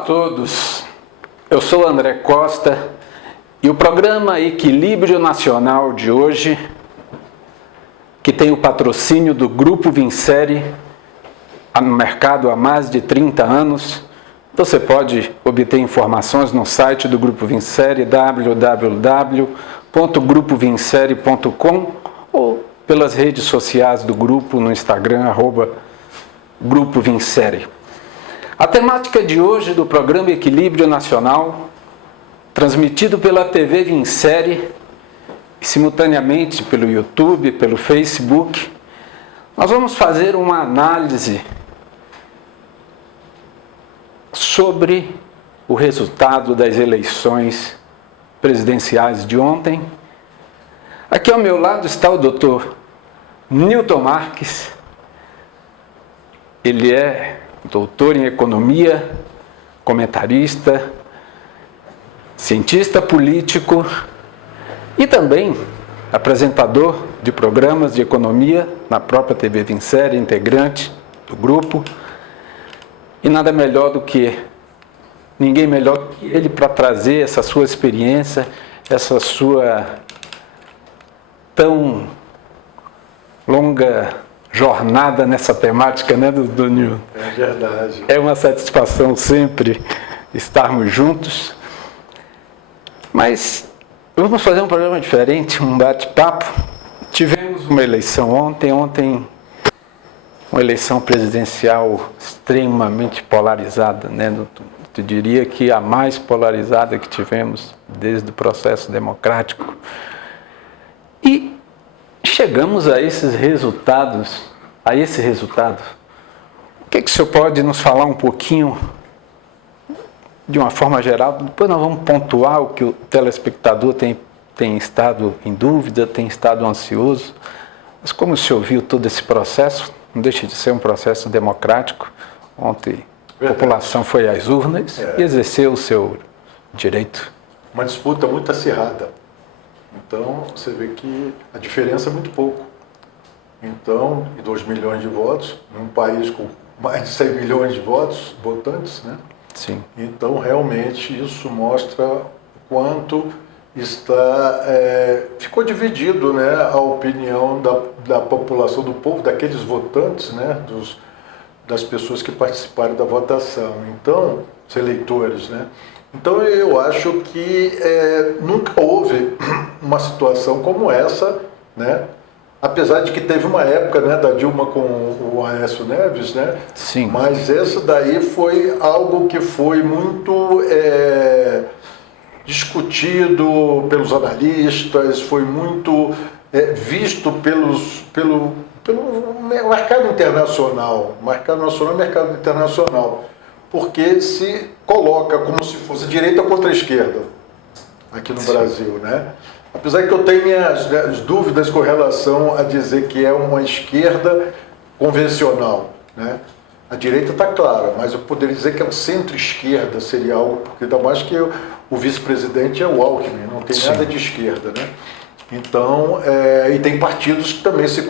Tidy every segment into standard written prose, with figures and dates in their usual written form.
todos, eu sou André Costa e o programa Equilíbrio Nacional de hoje, que tem o patrocínio do Grupo Vincere, no mercado há mais de 30 anos. Você pode obter informações no site do Grupo Vincere, www.grupovincere.com, ou pelas redes sociais do grupo no Instagram, @Grupo Vincere. A temática de hoje do programa Equilíbrio Nacional, transmitido pela TV Vincere e simultaneamente pelo YouTube, pelo Facebook, nós vamos fazer uma análise sobre o resultado das eleições presidenciais de ontem. Aqui ao meu lado está o Dr. Newton Marques. Ele é doutor em economia, comentarista, cientista político e também apresentador de programas de economia na própria TV Vincere, integrante do grupo. E nada melhor do que, ninguém melhor que ele para trazer essa sua experiência, essa sua tão longa jornada nessa temática, né, do Newton? É verdade. É uma satisfação sempre estarmos juntos. Mas vamos fazer um programa diferente, um bate-papo. Tivemos uma eleição ontem, uma eleição presidencial extremamente polarizada, né? Eu diria que a mais polarizada que tivemos desde o processo democrático. E chegamos a esse resultado. O que o senhor pode nos falar um pouquinho, de uma forma geral? Depois nós vamos pontuar o que o telespectador tem estado em dúvida, tem estado ansioso. Mas como o senhor viu todo esse processo, não deixa de ser um processo democrático. Ontem a população foi às urnas e exerceu o seu direito. Uma disputa muito acirrada. Então, você vê que a diferença é muito pouco. Então, 2 milhões de votos, num país com mais de 100 milhões de votantes, né? Sim. Então, realmente, isso mostra o quanto ficou dividido, né, a opinião da população, do povo, daqueles votantes, né, das pessoas que participaram da votação. Então, os eleitores, né? Então, eu acho que nunca houve uma situação como essa, né? Apesar de que teve uma época, né, da Dilma com o Aécio Neves, né? Sim. Mas essa daí foi algo que foi muito discutido pelos analistas, foi muito visto pelo mercado internacional, mercado nacional e mercado internacional, porque se coloca como se fosse direita contra a esquerda aqui no Brasil, né? Apesar que eu tenho minhas dúvidas com relação a dizer que é uma esquerda convencional, né? A direita está clara, mas eu poderia dizer que é um centro-esquerda, seria algo, porque ainda mais que o vice-presidente é o Alckmin, não tem nada de esquerda, né? Então, e tem partidos que também se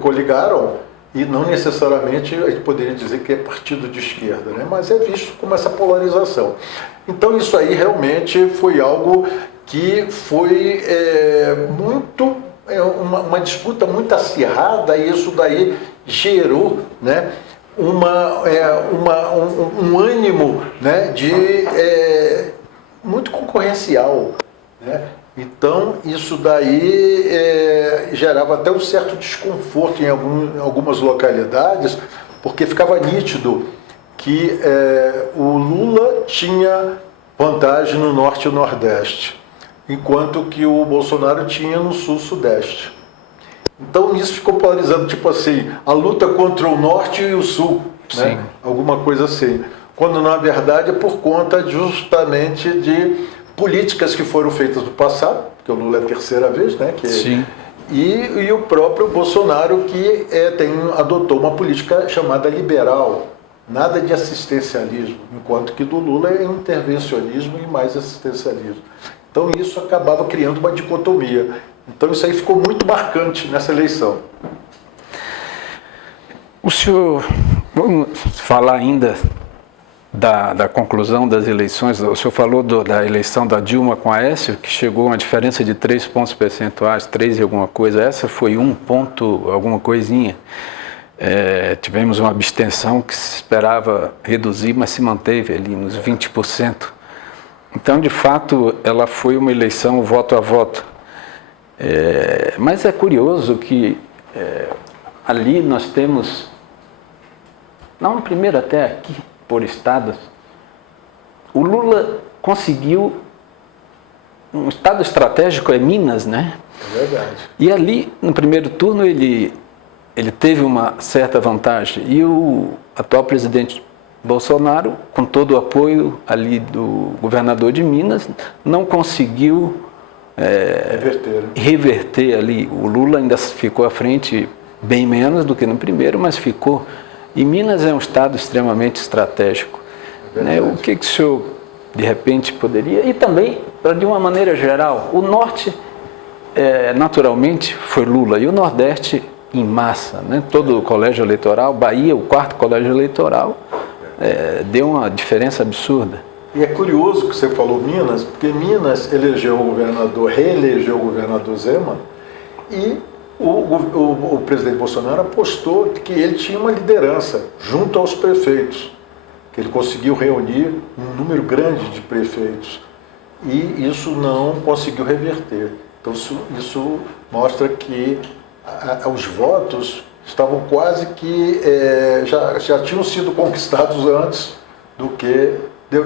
coligaram, e não necessariamente a gente poderia dizer que é partido de esquerda, né? Mas é visto como essa polarização. Então, isso aí realmente foi algo que foi uma disputa muito acirrada, e isso daí gerou, né, um ânimo, né, muito concorrencial, né? Então, isso daí gerava até um certo desconforto em algumas localidades, porque ficava nítido que o Lula tinha vantagem no Norte e Nordeste, enquanto que o Bolsonaro tinha no Sul-Sudeste. Então, isso ficou polarizando, tipo assim, a luta contra o Norte e o Sul, né? Alguma coisa assim. Quando, na verdade, é por conta justamente de políticas que foram feitas no passado, porque o Lula é a terceira vez, né? Sim. E o próprio Bolsonaro, que adotou uma política chamada liberal, nada de assistencialismo, enquanto que do Lula é intervencionismo e mais assistencialismo. Então, isso acabava criando uma dicotomia. Então, isso aí ficou muito marcante nessa eleição. O senhor, vamos falar ainda da conclusão das eleições, o senhor falou da eleição da Dilma com Aécio, que chegou a uma diferença de 3 pontos percentuais, 3 e alguma coisa, essa foi 1 ponto alguma coisinha. Tivemos uma abstenção que se esperava reduzir, mas se manteve ali nos 20%. Então, de fato, ela foi uma eleição voto a voto. Mas é curioso que ali nós temos, não primeiro até aqui, por estados, o Lula conseguiu um estado estratégico, é Minas, né? É verdade. E ali, no primeiro turno, ele teve uma certa vantagem. E o atual presidente Bolsonaro, com todo o apoio ali do governador de Minas, não conseguiu reverter ali. O Lula ainda ficou à frente bem menos do que no primeiro, mas ficou. E Minas é um estado extremamente estratégico. Né? O que o senhor, de repente, poderia... E também, de uma maneira geral, o Norte, naturalmente, foi Lula, e o Nordeste, em massa. Né? Todo o colégio eleitoral, Bahia, o 4º colégio eleitoral, deu uma diferença absurda. E é curioso que você falou Minas, porque Minas elegeu o governador, reelegeu o governador Zema, e o presidente Bolsonaro apostou que ele tinha uma liderança junto aos prefeitos, que ele conseguiu reunir um número grande de prefeitos, e isso não conseguiu reverter. Então isso mostra que os votos estavam quase que já tinham sido conquistados antes do que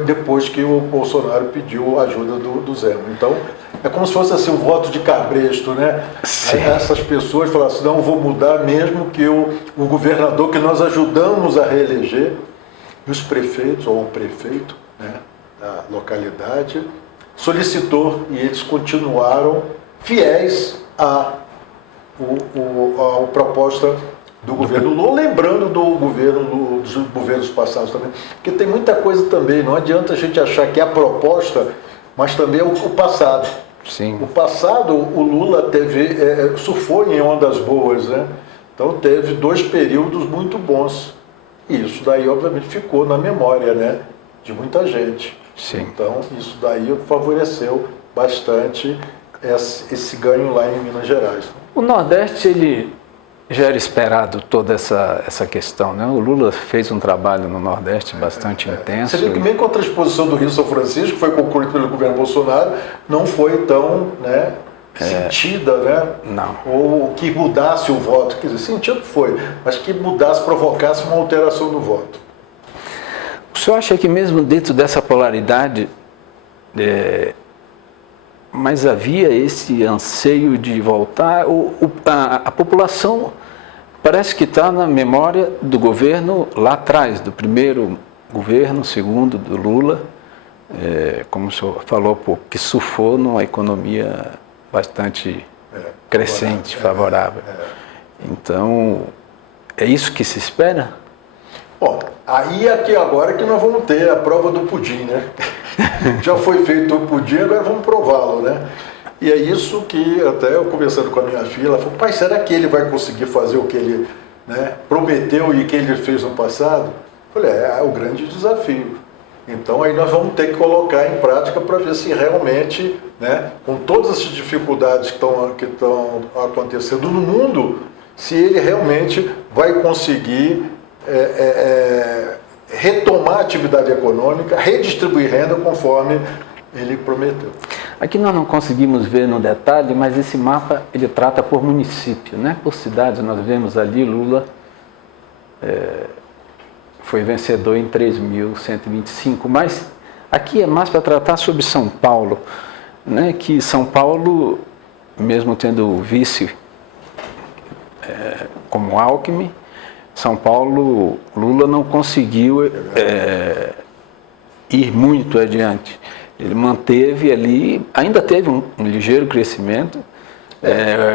depois que o Bolsonaro pediu a ajuda do Zema. Então, é como se fosse assim, um voto de cabresto, né? Aí essas pessoas falaram assim, não, vou mudar mesmo que o governador que nós ajudamos a reeleger, e os prefeitos, ou o prefeito, né, da localidade, solicitou, e eles continuaram fiéis à proposta do governo Lula, lembrando dos governos passados também, porque tem muita coisa também, não adianta a gente achar que é a proposta, mas também é o passado. Sim. O passado, o Lula surfou em ondas boas, né? Então teve 2 períodos muito bons, e isso daí obviamente ficou na memória, né, de muita gente. Sim. Então isso daí favoreceu bastante esse ganho lá em Minas Gerais. O Nordeste, ele já era esperado toda essa questão, né? O Lula fez um trabalho no Nordeste bastante intenso. Você vê que mesmo com a transposição do Rio São Francisco, que foi concluído pelo governo Bolsonaro, não foi tão sentida, né? Não. Ou que mudasse o voto. Quer dizer, sentido foi, mas que mudasse, provocasse uma alteração no voto. O senhor acha que mesmo dentro dessa polaridade, mas havia esse anseio de voltar? A população parece que está na memória do governo lá atrás, do primeiro governo, segundo do Lula, como o senhor falou, que surfou numa economia bastante crescente, favorável. Então, é isso que se espera? Bom, aí aqui agora que nós vamos ter a prova do pudim, né? Já foi feito o pudim, agora vamos prová-lo, né? E é isso que até eu conversando com a minha filha, ela falou, pai, será que ele vai conseguir fazer o que ele prometeu e que ele fez no passado? Eu falei, é o grande desafio. Então aí nós vamos ter que colocar em prática para ver se realmente, né, com todas as dificuldades que estão acontecendo no mundo, se ele realmente vai conseguir retomar a atividade econômica, redistribuir renda conforme ele prometeu. Aqui nós não conseguimos ver no detalhe, mas esse mapa ele trata por município, né? Por cidades. Nós vemos ali Lula foi vencedor em 3.125, mas aqui é mais para tratar sobre São Paulo, né? Que São Paulo, mesmo tendo o vice como Alckmin, São Paulo, Lula não conseguiu ir muito adiante. Ele manteve ali, ainda teve um ligeiro crescimento.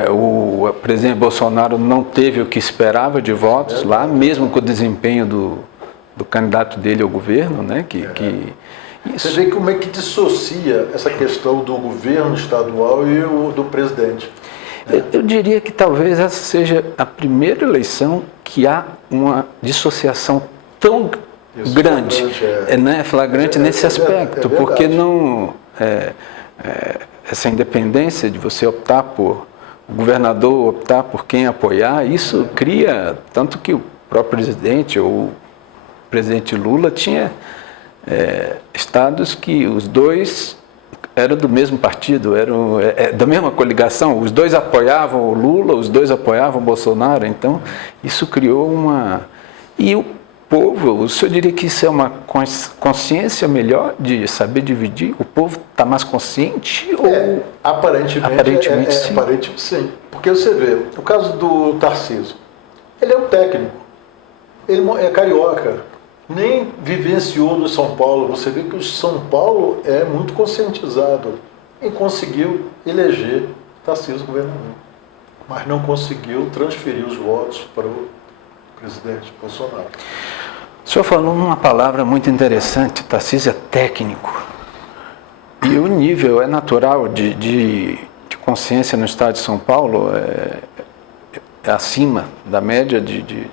O presidente Bolsonaro não teve o que esperava de votos lá, mesmo com o desempenho do candidato dele ao governo, né? Você vê como é que dissocia essa questão do governo estadual e do presidente. Eu diria que talvez essa seja a primeira eleição que há uma dissociação tão Isso, grande, né? Flagrante nesse aspecto, porque não essa independência de você optar por o governador optar por quem apoiar, isso cria, tanto que o próprio presidente ou o presidente Lula tinha estados que os dois eram do mesmo partido, eram da mesma coligação, os dois apoiavam o Lula, os dois apoiavam o Bolsonaro, então isso criou uma... E o povo, o senhor diria que isso é uma consciência melhor de saber dividir? O povo está mais consciente? Ou... Aparentemente sim. Aparentemente sim. Porque você vê, o caso do Tarcísio, ele é um técnico, ele é carioca, nem vivenciou no São Paulo. Você vê que o São Paulo é muito conscientizado e conseguiu eleger Tarcísio governador, mas não conseguiu transferir os votos para o presidente Bolsonaro. O senhor falou uma palavra muito interessante, Tarcísio é técnico. E o nível é natural de consciência no estado de São Paulo, é acima da média,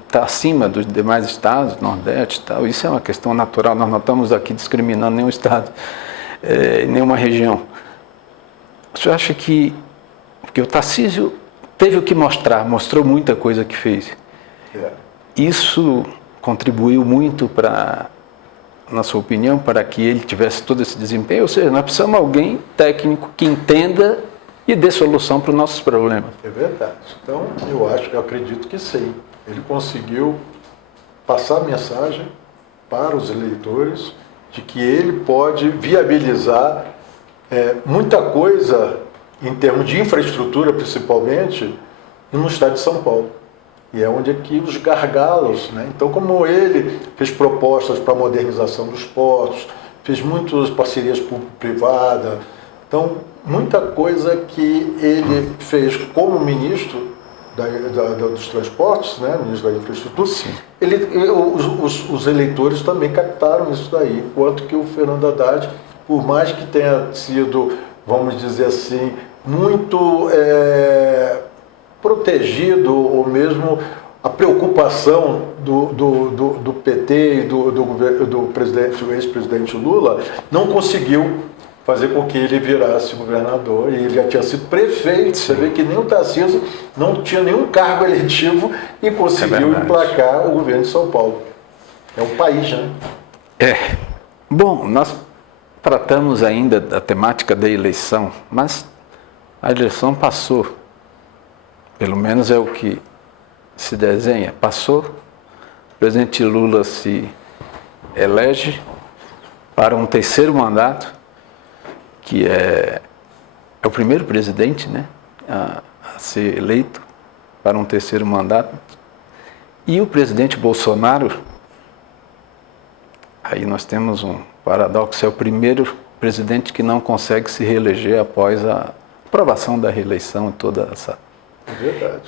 está acima dos demais estados, Nordeste e tal. Isso é uma questão natural, nós não estamos aqui discriminando nenhum estado, nenhuma região. O senhor acha que... Porque o Tarcísio teve o que mostrar, mostrou muita coisa que fez. Isso contribuiu muito para, na sua opinião, para que ele tivesse todo esse desempenho? Ou seja, nós precisamos de alguém técnico que entenda e dê solução para os nossos problemas. É verdade. Então, eu acredito que sim. Ele conseguiu passar a mensagem para os eleitores de que ele pode viabilizar muita coisa em termos de infraestrutura, principalmente, no estado de São Paulo. E é onde aqui os gargalos, né? Então, como ele fez propostas para a modernização dos portos, fez muitas parcerias público-privadas, então, muita coisa que ele fez como ministro dos transportes, né? Ministro da infraestrutura, os eleitores também captaram isso daí, enquanto que o Fernando Haddad, por mais que tenha sido, vamos dizer assim, muito protegido, ou mesmo a preocupação do PT e do ex-presidente Lula, não conseguiu fazer com que ele virasse governador, e ele já tinha sido prefeito. Você vê que nem o Tarcísio não tinha nenhum cargo eletivo e conseguiu emplacar o governo de São Paulo. É um país, né? Bom, nós tratamos ainda da temática da eleição, mas a eleição passou. Pelo menos é o que se desenha. Passou, o presidente Lula se elege para um terceiro mandato, que é o primeiro presidente, né, a ser eleito para um terceiro mandato. E o presidente Bolsonaro, aí nós temos um paradoxo, é o primeiro presidente que não consegue se reeleger após a aprovação da reeleição, toda essa... É verdade.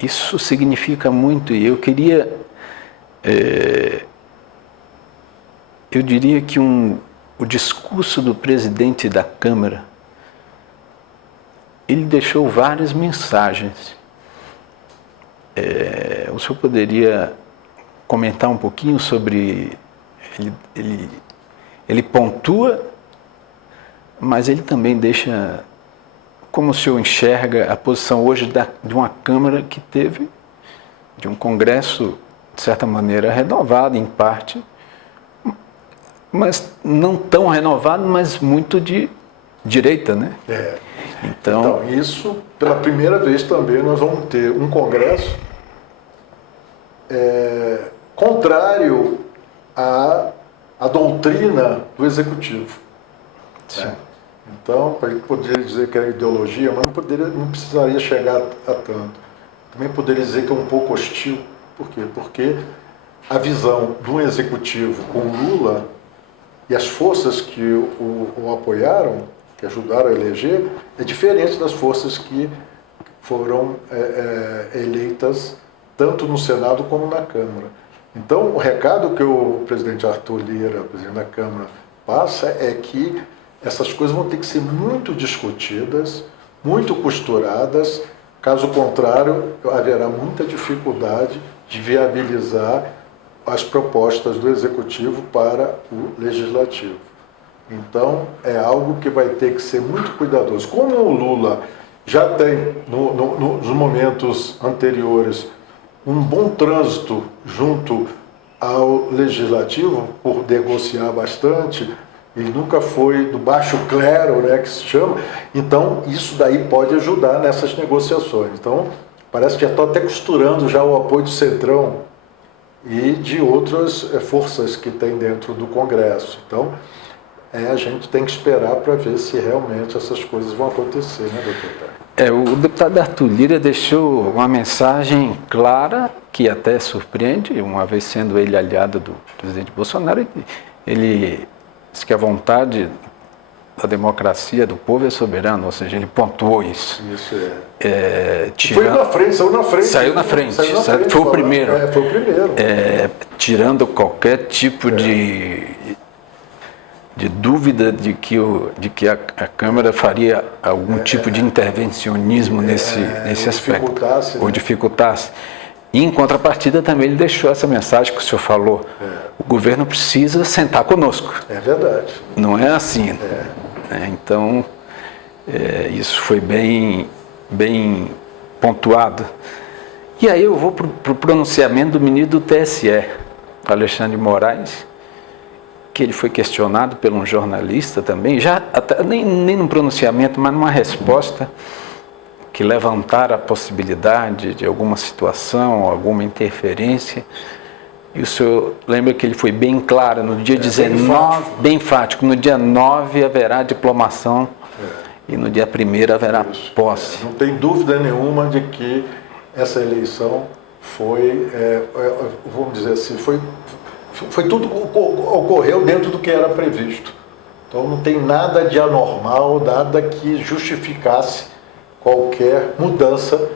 Isso significa muito, e eu queria... eu diria que o discurso do presidente da Câmara, ele deixou várias mensagens. O senhor poderia comentar um pouquinho sobre... Ele pontua, mas ele também deixa... Como o senhor enxerga a posição hoje de uma Câmara que teve, de um Congresso, de certa maneira, renovado em parte, mas não tão renovado, mas muito de direita, né? Então, isso, pela primeira vez também, nós vamos ter um Congresso contrário à doutrina do Executivo. Né? Então, a gente poderia dizer que era ideologia, mas não precisaria chegar a tanto. Também poderia dizer que é um pouco hostil. Por quê? Porque a visão do Executivo com Lula e as forças que o apoiaram, que ajudaram a eleger, é diferente das forças que foram eleitas tanto no Senado como na Câmara. Então, o recado que o presidente Arthur Lira, presidente da Câmara, passa é que essas coisas vão ter que ser muito discutidas, muito costuradas, caso contrário, haverá muita dificuldade de viabilizar as propostas do Executivo para o Legislativo. Então, é algo que vai ter que ser muito cuidadoso. Como o Lula já tem, nos momentos anteriores, um bom trânsito junto ao Legislativo, por negociar bastante, ele nunca foi do baixo clero, né, que se chama, então isso daí pode ajudar nessas negociações. Então, parece que já estão até costurando já o apoio do Centrão e de outras forças que tem dentro do Congresso. Então, a gente tem que esperar para ver se realmente essas coisas vão acontecer, né, doutor? O deputado Arthur Lira deixou uma mensagem clara, que até surpreende, uma vez sendo ele aliado do presidente Bolsonaro. Ele diz que a vontade da democracia do povo é soberana, ou seja, ele pontuou isso. Isso foi na frente, saiu na frente. Saiu na frente, foi o primeiro. Foi o primeiro. Tirando qualquer tipo de dúvida de que a Câmara faria algum tipo de intervencionismo nesse aspecto, ou dificultasse. E, em contrapartida, também ele deixou essa mensagem que o senhor falou. O governo precisa sentar conosco. É verdade. Não é assim. Então, isso foi bem pontuado. E aí eu vou para o pronunciamento do ministro do TSE, Alexandre Moraes, que ele foi questionado por um jornalista também, já até, nem num pronunciamento, mas numa resposta, que levantaram a possibilidade de alguma situação, alguma interferência. E o senhor lembra que ele foi bem claro, no dia 19, bem enfático, no dia 9 haverá diplomação e no dia 1º haverá posse. Não tem dúvida nenhuma de que essa eleição foi, vamos dizer assim, foi tudo ocorreu dentro do que era previsto. Então não tem nada de anormal, nada que justificasse qualquer mudança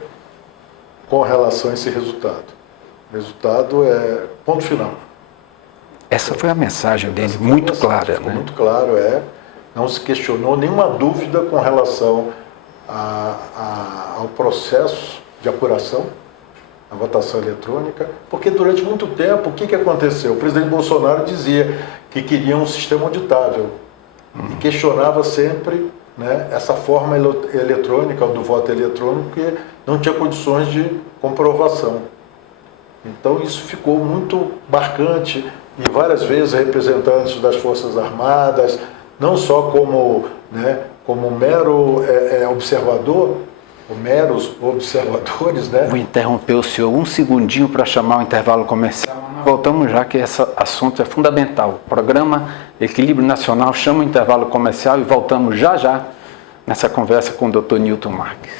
com relação a esse resultado. O resultado é ponto final. Essa foi a mensagem dele, muito clara. Ficou muito claro, não se questionou nenhuma dúvida com relação ao processo de apuração, a votação eletrônica, porque durante muito tempo, o que aconteceu? O presidente Bolsonaro dizia que queria um sistema auditável e questionava sempre, né, essa forma eletrônica, do voto eletrônico, que não tinha condições de comprovação. Então isso ficou muito marcante e várias vezes representantes das Forças Armadas, não só como mero observador, ou meros observadores, né? Vou interromper o senhor um segundinho para chamar o intervalo comercial. Voltamos já, que esse assunto é fundamental. O programa Equilíbrio Nacional chama o intervalo comercial e voltamos já nessa conversa com o Dr. Newton Marques.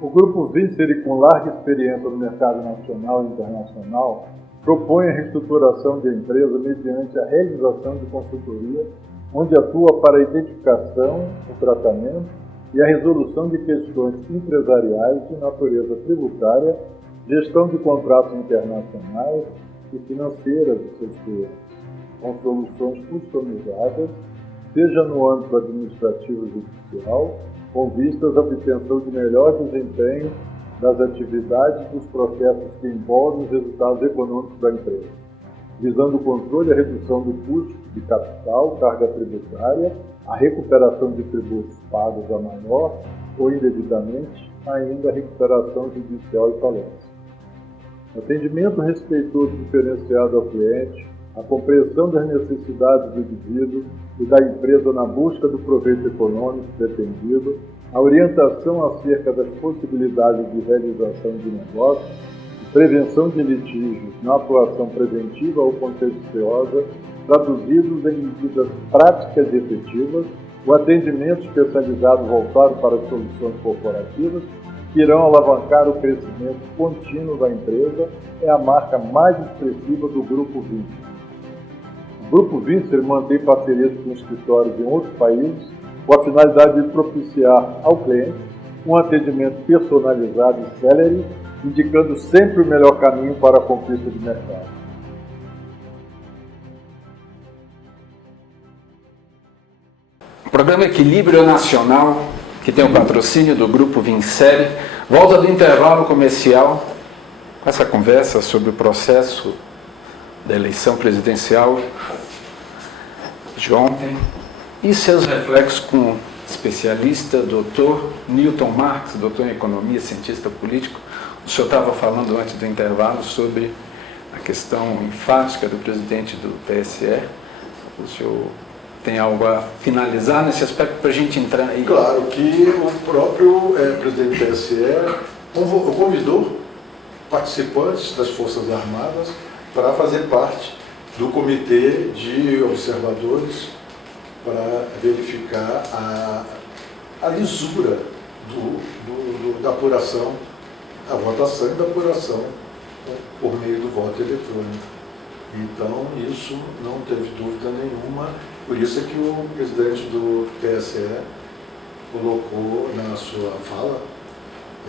O Grupo Vincer, com larga experiência no mercado nacional e internacional, propõe a reestruturação de empresa mediante a realização de consultoria, onde atua para a identificação, o tratamento e a resolução de questões empresariais de natureza tributária, gestão de contratos internacionais e financeiras de seus clientes, com soluções customizadas, seja no âmbito administrativo e judicial, com vistas à obtenção de melhor desempenho das atividades dos processos que envolvem os resultados econômicos da empresa, visando o controle e a redução do custo de capital, carga tributária, a recuperação de tributos pagos a maior ou indevidamente, ainda a recuperação judicial e falência. Atendimento respeitoso e diferenciado ao cliente, a compreensão das necessidades do indivíduo e da empresa na busca do proveito econômico pretendido, a orientação acerca das possibilidades de realização de negócios, prevenção de litígios na atuação preventiva ou contenciosa, traduzidos em medidas práticas e efetivas, o atendimento especializado voltado para as soluções corporativas, que irão alavancar o crescimento contínuo da empresa, é a marca mais expressiva do Grupo Vincer. O Grupo Vincer mantém parcerias com escritórios em outros países, com a finalidade de propiciar ao cliente um atendimento personalizado e célere, indicando sempre o melhor caminho para a conquista de mercado. O programa Equilíbrio Nacional, que tem o patrocínio do Grupo Vincer, volta do intervalo comercial com essa conversa sobre o processo da eleição presidencial de ontem e seus reflexos com o especialista, doutor Newton Marx, doutor em economia, cientista político. O senhor estava falando antes do intervalo sobre a questão enfática do presidente do TSE. O senhor tem algo a finalizar nesse aspecto para a gente entrar aí? Claro que o próprio presidente do TSE convidou participantes das Forças Armadas para fazer parte do comitê de observadores para verificar a lisura da apuração, a votação e da apuração por meio do voto eletrônico. Então, isso não teve dúvida nenhuma, por isso é que o presidente do TSE colocou na sua fala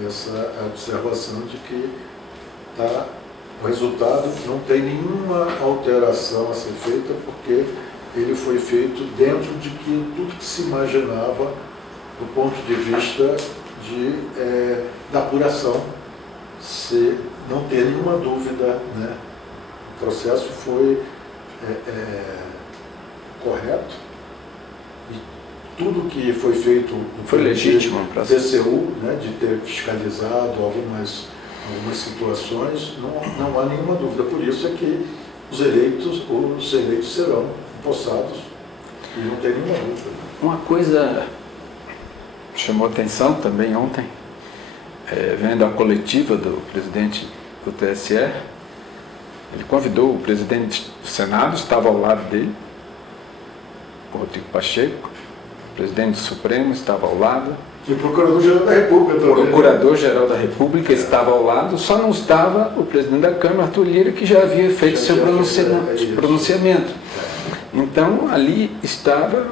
essa observação de que o resultado não tem nenhuma alteração a ser feita, porque ele foi feito dentro de tudo que se imaginava do ponto de vista da apuração, se não ter nenhuma dúvida, né? O processo foi correto e tudo que foi feito foi legítimo no TCU, né, de ter fiscalizado algumas situações, não há nenhuma dúvida. Por isso é que os eleitos serão empossados e não tem nenhuma dúvida. Uma coisa chamou atenção também ontem, vendo a coletiva do presidente do TSE, ele convidou o presidente do Senado, estava ao lado dele, o Rodrigo Pacheco, o presidente do Supremo estava ao lado, e o Procurador-Geral da República também. O Procurador-Geral da República estava ao lado, só não estava o presidente da Câmara, Arthur Lira, que já havia feito seu pronunciamento. Então, ali estava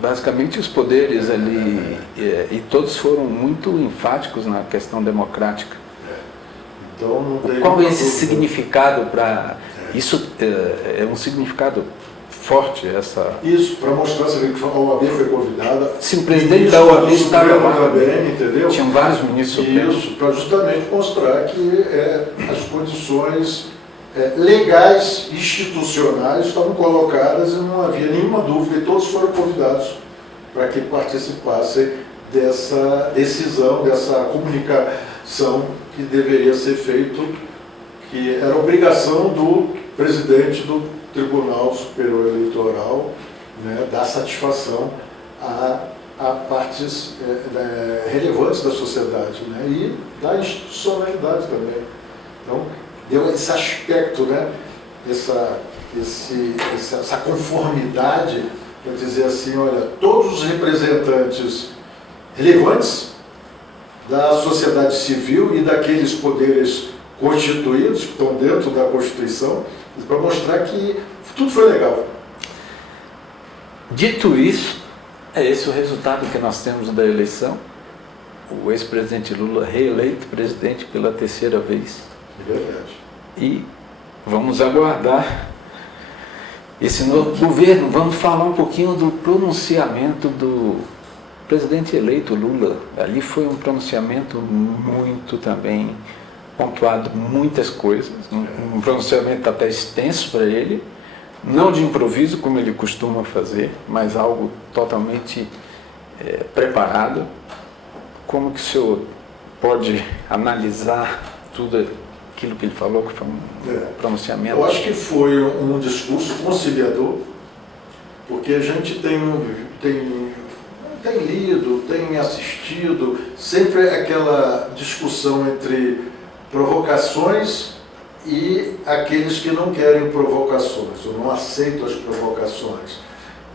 basicamente os poderes ali, e todos foram muito enfáticos na questão democrática. Então, não tem Qual é esse significado para... Isso é um significado forte, essa... Isso, para mostrar, você vê que a OAB foi convidada. Sim, o presidente da OAB estava lá também, entendeu? Tinham vários ministros supremos. Isso, para justamente mostrar que as condições legais, institucionais, estavam colocadas e não havia nenhuma dúvida, e todos foram convidados para que participassem dessa decisão, dessa comunicação que deveria ser feito, que era obrigação do presidente do Tribunal Superior Eleitoral, né, dar satisfação a partes relevantes da sociedade, né, e da institucionalidade também. Então, deu esse aspecto, né, essa conformidade para dizer assim, olha, todos os representantes relevantes da sociedade civil e daqueles poderes constituídos, que estão dentro da Constituição, para mostrar que tudo foi legal. Dito isso, é esse o resultado que nós temos da eleição. O ex-presidente Lula reeleito presidente pela terceira vez. É verdade. E vamos aguardar esse novo governo. Vamos falar um pouquinho do pronunciamento do presidente eleito Lula. Ali foi um pronunciamento muito também pontuado, muitas coisas, um pronunciamento até extenso para ele, não de improviso como ele costuma fazer, mas algo totalmente preparado. Como que o senhor pode analisar tudo aquilo que ele falou, que foi um pronunciamento? Eu acho que foi um discurso conciliador, porque a gente tem lido, tem assistido, sempre aquela discussão entre provocações e aqueles que não querem provocações, ou não aceitam as provocações.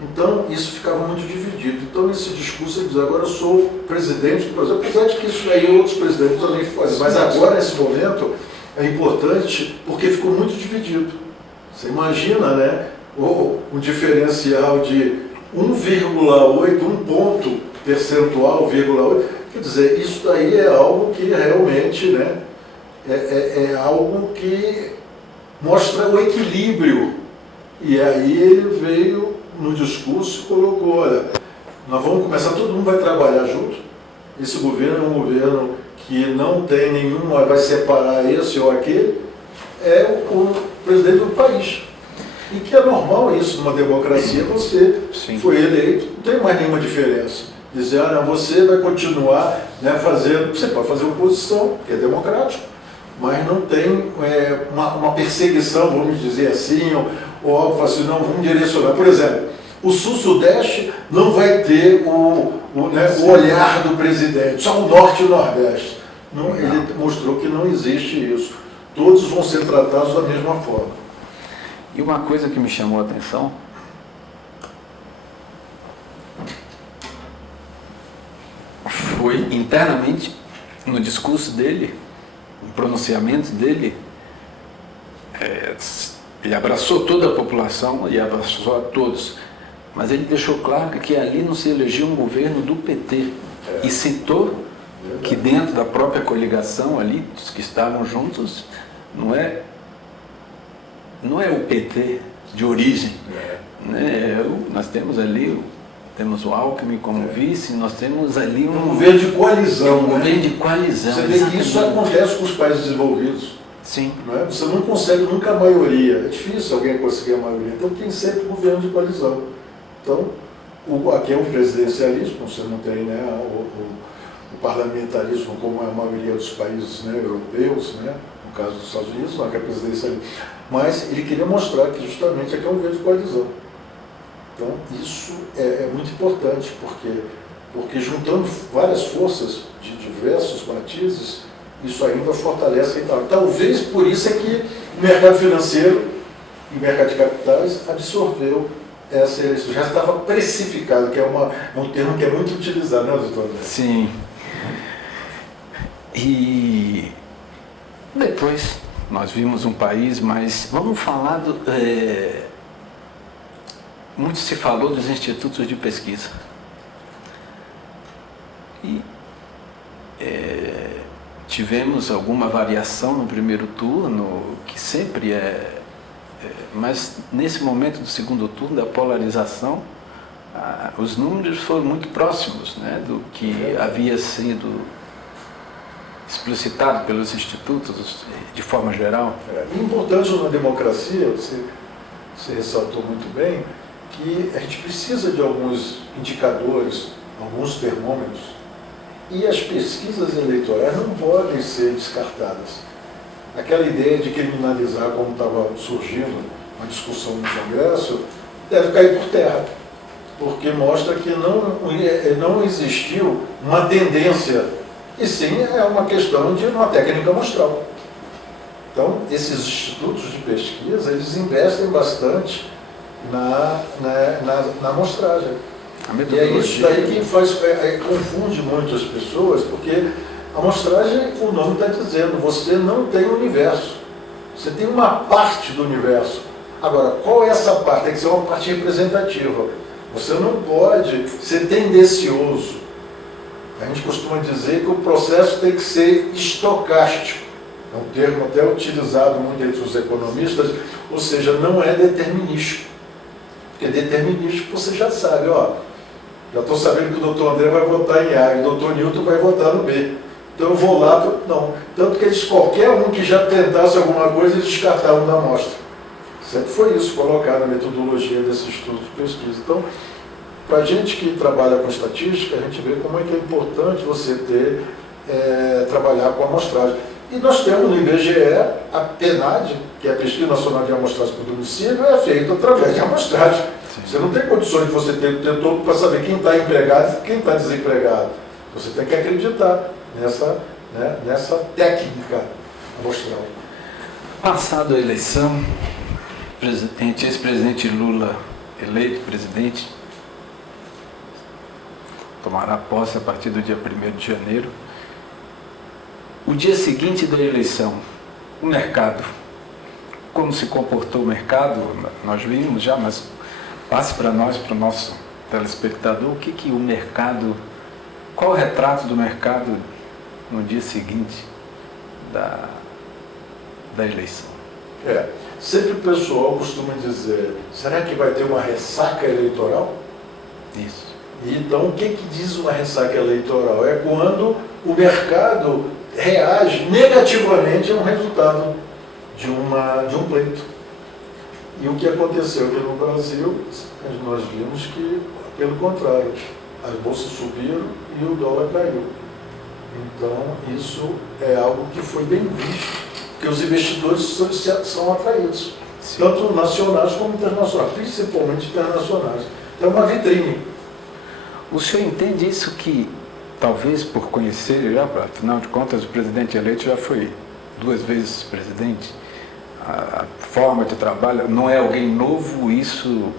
Então, isso ficava muito dividido. Então, nesse discurso, ele diz, agora eu sou presidente do Brasil, apesar de que isso aí outros presidentes também fazem, mas agora, nesse momento, é importante porque ficou muito dividido. Você imagina, né, um diferencial de 1,8, um ponto percentual, 1,8, quer dizer, isso daí é algo que realmente, né, é algo que mostra o equilíbrio. E aí ele veio no discurso e colocou, olha, nós vamos começar, todo mundo vai trabalhar junto. Esse governo é um governo que não tem nenhuma, vai separar esse ou aquele, é o presidente do país. E que é normal isso numa democracia, você Sim. foi eleito, não tem mais nenhuma diferença. Dizer, não, você vai continuar, né, fazendo, você pode fazer oposição, que é democrático, mas não tem uma perseguição, vamos dizer assim, ou algo assim, não, vamos direcionar. Por exemplo, o Sul-Sudeste não vai ter o olhar do presidente, só o Norte e o Nordeste. Não, ele mostrou que não existe isso. Todos vão ser tratados da mesma forma. E uma coisa que me chamou a atenção foi internamente no discurso dele, no pronunciamento dele, ele abraçou toda a população e abraçou a todos, mas ele deixou claro que ali não se elegeu um governo do PT e citou que dentro da própria coligação ali, os que estavam juntos, não é o PT de origem, né? Nós temos ali temos o Alckmin como vice, nós temos ali um governo de coalizão. Um governo de coalizão. Você vê que isso acontece com os países desenvolvidos. Sim. Não é? Você não consegue nunca a maioria. É difícil alguém conseguir a maioria. Então tem sempre governo de coalizão. Então, aqui é um presidencialismo, você não tem, né, o parlamentarismo como é a maioria dos países, né, europeus, né, no caso dos Estados Unidos, não é presidencialismo. Mas ele queria mostrar que justamente aqui é um governo de coalizão. Então, isso é muito importante, porque juntando várias forças de diversos matizes, isso ainda fortalece a Itália. Talvez por isso é que o mercado financeiro e o mercado de capitais absorveu essa eleição. Já estava precificado, que é um termo que é muito utilizado, né, doutor André? Sim. E depois nós vimos um país, mas vamos falar muito se falou dos institutos de pesquisa. E tivemos alguma variação no primeiro turno, que sempre mas nesse momento do segundo turno, da polarização, os números foram muito próximos, né, do que havia sido explicitado pelos institutos de forma geral. É importante na democracia, você ressaltou muito bem, que a gente precisa de alguns indicadores, alguns termômetros, e as pesquisas eleitorais não podem ser descartadas. Aquela ideia de criminalizar, como estava surgindo uma discussão no Congresso, deve cair por terra, porque mostra que não existiu uma tendência, e sim é uma questão de uma técnica amostral. Então, esses institutos de pesquisa, eles investem bastante na amostragem. E é isso daí que confunde muito as pessoas, porque a amostragem, o nome está dizendo, você não tem o universo. Você tem uma parte do universo. Agora, qual é essa parte? Tem que ser uma parte representativa. Você não pode ser tendencioso. A gente costuma dizer que o processo tem que ser estocástico. É um termo até utilizado muito entre os economistas, ou seja, não é determinístico. Porque determinístico você já sabe, já estou sabendo que o doutor André vai votar em A e o doutor Newton vai votar no B. Então eu vou lá, não. Tanto que qualquer um que já tentasse alguma coisa, eles descartavam da amostra. Sempre foi isso colocado na metodologia desse estudo de pesquisa. Então, para a gente que trabalha com estatística, a gente vê como é que é importante você trabalhar com amostragem. E nós temos no IBGE a PNAD, que é a Pesquisa Nacional de Amostragem por Domicílio, é feita através de amostragem. Sim. Você não tem condições de você ter tempo para saber quem está empregado e quem está desempregado. Você tem que acreditar nessa técnica amostral. Passada a eleição, ex-presidente Lula eleito presidente, tomará posse a partir do dia 1º de janeiro. O dia seguinte da eleição, o mercado, como se comportou o mercado, nós vimos já, mas passe para nós, para o nosso telespectador, o que o mercado, qual o retrato do mercado no dia seguinte da eleição? Sempre o pessoal costuma dizer, será que vai ter uma ressaca eleitoral? Isso. Então, o que diz uma ressaca eleitoral? É quando o mercado reage negativamente a um resultado de um pleito. E o que aconteceu aqui no Brasil, nós vimos que, pelo contrário, as bolsas subiram e o dólar caiu. Então, isso é algo que foi bem visto, porque os investidores são atraídos, tanto nacionais como internacionais, principalmente internacionais. É uma vitrine. O senhor entende isso que, talvez por conhecer já, afinal de contas, o presidente eleito já foi 2 vezes presidente, a forma de trabalho não é alguém novo, isso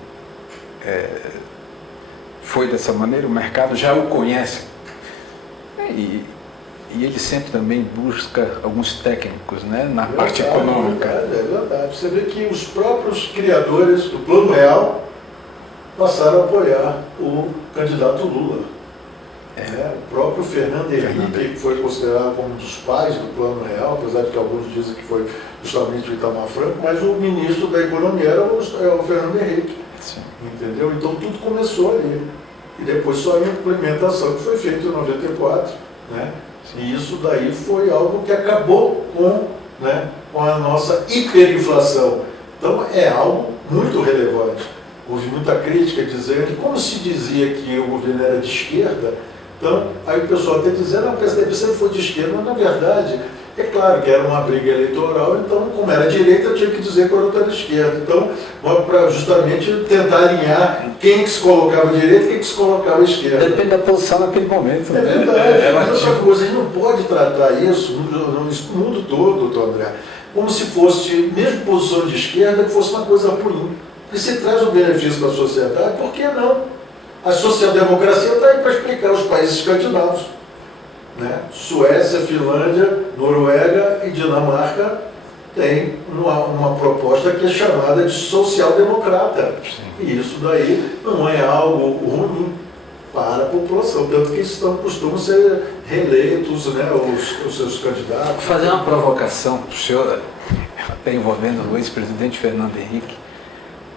foi dessa maneira, o mercado já o conhece. E ele sempre também busca alguns técnicos, né, na parte econômica. É verdade. Você vê que os próprios criadores do Plano Real passaram a apoiar o candidato Lula. O próprio Fernando Henrique, que foi considerado como um dos pais do Plano Real, apesar de que alguns dizem que foi justamente o Itamar Franco, mas o ministro da Economia é o Fernando Henrique. Sim. Entendeu? Então tudo começou ali. E depois só a implementação que foi feita em 94, né? E isso daí foi algo que acabou com a nossa hiperinflação. Então é algo muito relevante. Houve muita crítica dizendo que, como se dizia que o governo era de esquerda, então aí o pessoal até dizia, não, o PSDB sempre foi de esquerda, mas na verdade, é claro que era uma briga eleitoral, então como era direita, tinha que dizer que o outro era de esquerda. Então, para justamente tentar alinhar quem que se colocava à direita e quem que se colocava à esquerda. Depende da posição naquele momento. É verdade. Mas outra coisa, a gente não pode tratar isso no mundo todo, doutor André, como se fosse, mesmo posição de esquerda, que fosse uma coisa ruim. Porque se traz o benefício para a sociedade, por que não? A social-democracia está aí para explicar os países escandinavos. Né? Suécia, Finlândia, Noruega e Dinamarca têm uma proposta que é chamada de social-democrata. E isso daí não é algo ruim para a população, tanto que costumam ser reeleitos, né, os seus candidatos. Vou fazer uma provocação para o senhor, até envolvendo o ex-presidente Fernando Henrique,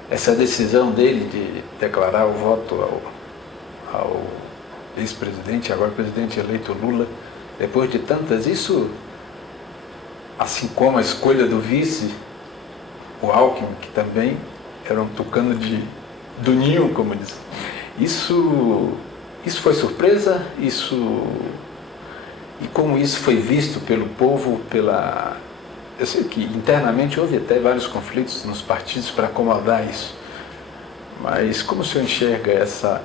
essa decisão dele de declarar o voto ao ex-presidente, agora presidente eleito Lula, depois de tantas, isso, assim como a escolha do vice, o Alckmin, que também era um tucano do ninho, como diz. Isso foi surpresa, e como isso foi visto pelo povo, eu sei que internamente houve até vários conflitos nos partidos para acomodar isso, mas como o senhor enxerga essa...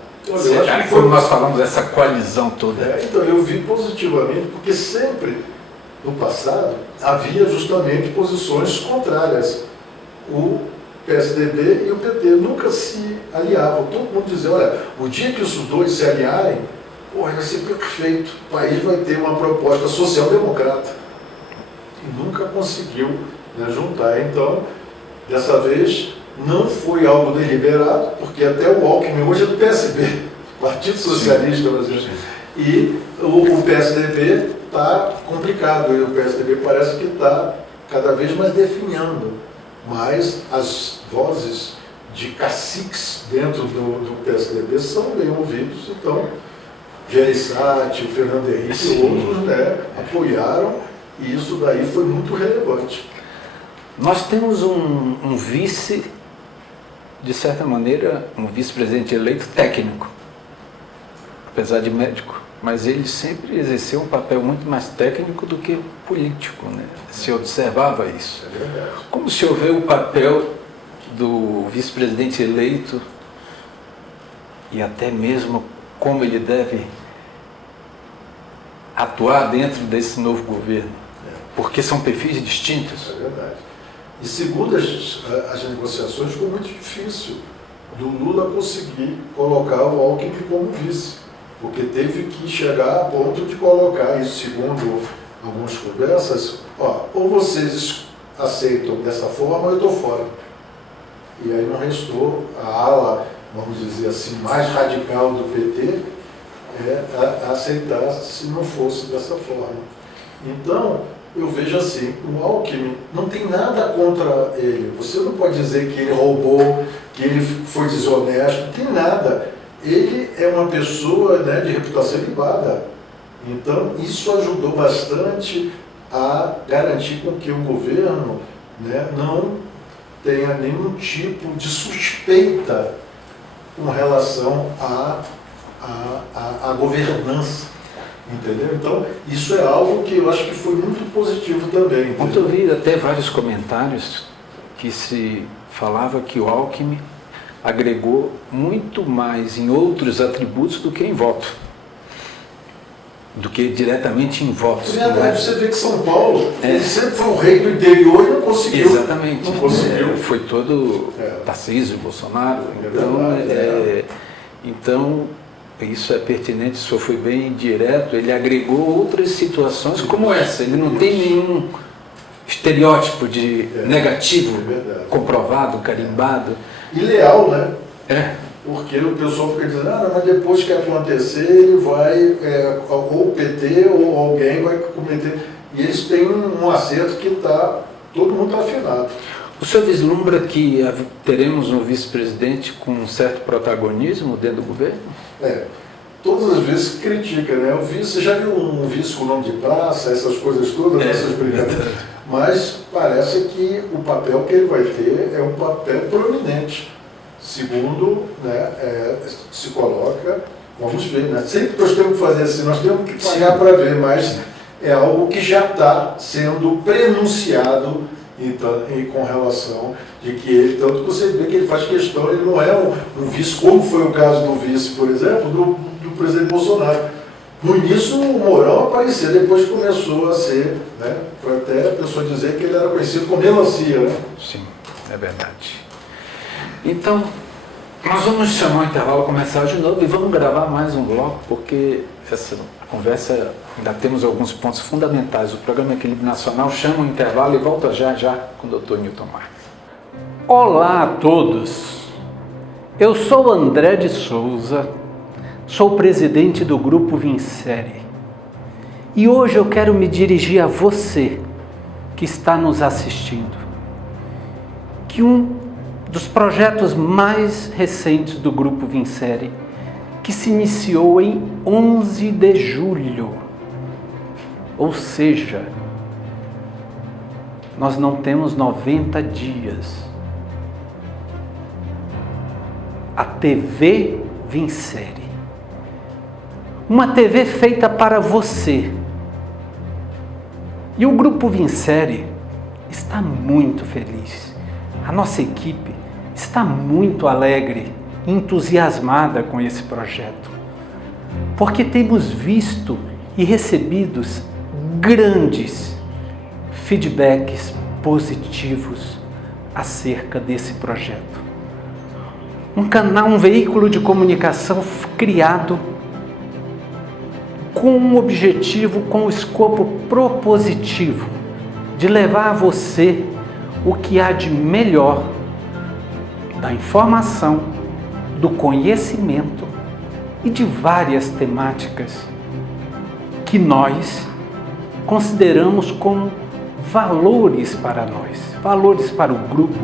Quando nós falamos dessa coalizão toda. Então, eu vi positivamente, porque sempre, no passado, havia justamente posições contrárias. O PSDB e o PT nunca se aliavam. Todo mundo dizia, olha, o dia que os dois se aliarem, vai ser perfeito, o país vai ter uma proposta social-democrata. E nunca conseguiu, né, juntar. Então, dessa vez... não foi algo deliberado, porque até o Alckmin hoje é do PSB, Partido Socialista Brasileiro. E o PSDB está complicado, e o PSDB parece que está cada vez mais definhando. Mas as vozes de caciques dentro do PSDB são bem ouvidos, então Gereissati, o Fernando Henrique e outros, né, apoiaram, e isso daí foi muito relevante. Nós temos um vice, de certa maneira, um vice-presidente eleito técnico, apesar de médico, mas ele sempre exerceu um papel muito mais técnico do que político, né? Se observava isso. É verdade. Como o senhor vê o papel do vice-presidente eleito e até mesmo como ele deve atuar dentro desse novo governo? Porque são perfis distintos. É verdade. E segundo as negociações, ficou muito difícil do Lula conseguir colocar o Alckmin como vice, porque teve que chegar a ponto de colocar isso, segundo algumas conversas, ou vocês aceitam dessa forma ou eu estou fora. E aí não restou a ala, vamos dizer assim, mais radical do PT, a aceitar se não fosse dessa forma. Então, eu vejo assim, o Alckmin não tem nada contra ele. Você não pode dizer que ele roubou, que ele foi desonesto, não tem nada. Ele é uma pessoa, né, de reputação ilibada. Então, isso ajudou bastante a garantir com que o governo, né, não tenha nenhum tipo de suspeita com relação à governança, entendeu? Então, isso é algo que eu acho que foi muito positivo também. Ontem eu vi até vários comentários que se falava que o Alckmin agregou muito mais em outros atributos do que em voto, do que diretamente em votos. É verdade, você vê que São Paulo, ele sempre foi o rei do interior e não conseguiu. Exatamente. Não conseguiu. Foi todo Tarcísio, Bolsonaro. Então, isso é pertinente, isso foi bem direto. Ele agregou outras situações como essa. Ele não tem nenhum estereótipo de negativo comprovado, carimbado. E leal, né? É. Porque o pessoal fica dizendo, mas depois que acontecer, ele vai, ou o PT ou alguém vai cometer. E eles têm um acerto que todo mundo está afinado. O senhor vislumbra que teremos um vice-presidente com um certo protagonismo dentro do governo? Todas as vezes critica, né? O vice, você já viu um vice com nome de praça, essas coisas todas, essas brincadeiras? Mas parece que o papel que ele vai ter é um papel prominente. Segundo, né, se coloca, vamos ver, né? Sempre nós temos que fazer assim, nós temos que pagar para ver, mas é algo que já está sendo prenunciado então, com relação de que ele, tanto que você vê que ele faz questão, ele não é um vice, como foi o caso do vice, por exemplo, do presidente Bolsonaro. No início o Mourão apareceu, depois começou a ser, né? Foi até a pessoa dizer que ele era conhecido como melancia, né? Sim, é verdade. Então, nós vamos chamar o intervalo comercial de novo e vamos gravar mais um bloco, porque essa conversa, ainda temos alguns pontos fundamentais. O programa Equilíbrio Nacional chama o intervalo e volta já com o Dr. Newton Marques. Olá a todos, eu sou André de Souza, sou presidente do Grupo Vincere e hoje eu quero me dirigir a você que está nos assistindo, que um dos projetos mais recentes do Grupo Vincere, que se iniciou em 11 de julho, ou seja, nós não temos 90 dias. A TV Vincere, uma TV feita para você. E o Grupo Vincere está muito feliz. A nossa equipe está muito alegre, entusiasmada com esse projeto, porque temos visto e recebidos grandes feedbacks positivos acerca desse projeto. Um canal, um veículo de comunicação criado com um objetivo, com o escopo propositivo de levar a você o que há de melhor da informação, do conhecimento e de várias temáticas que nós consideramos como valores para nós, valores para o grupo,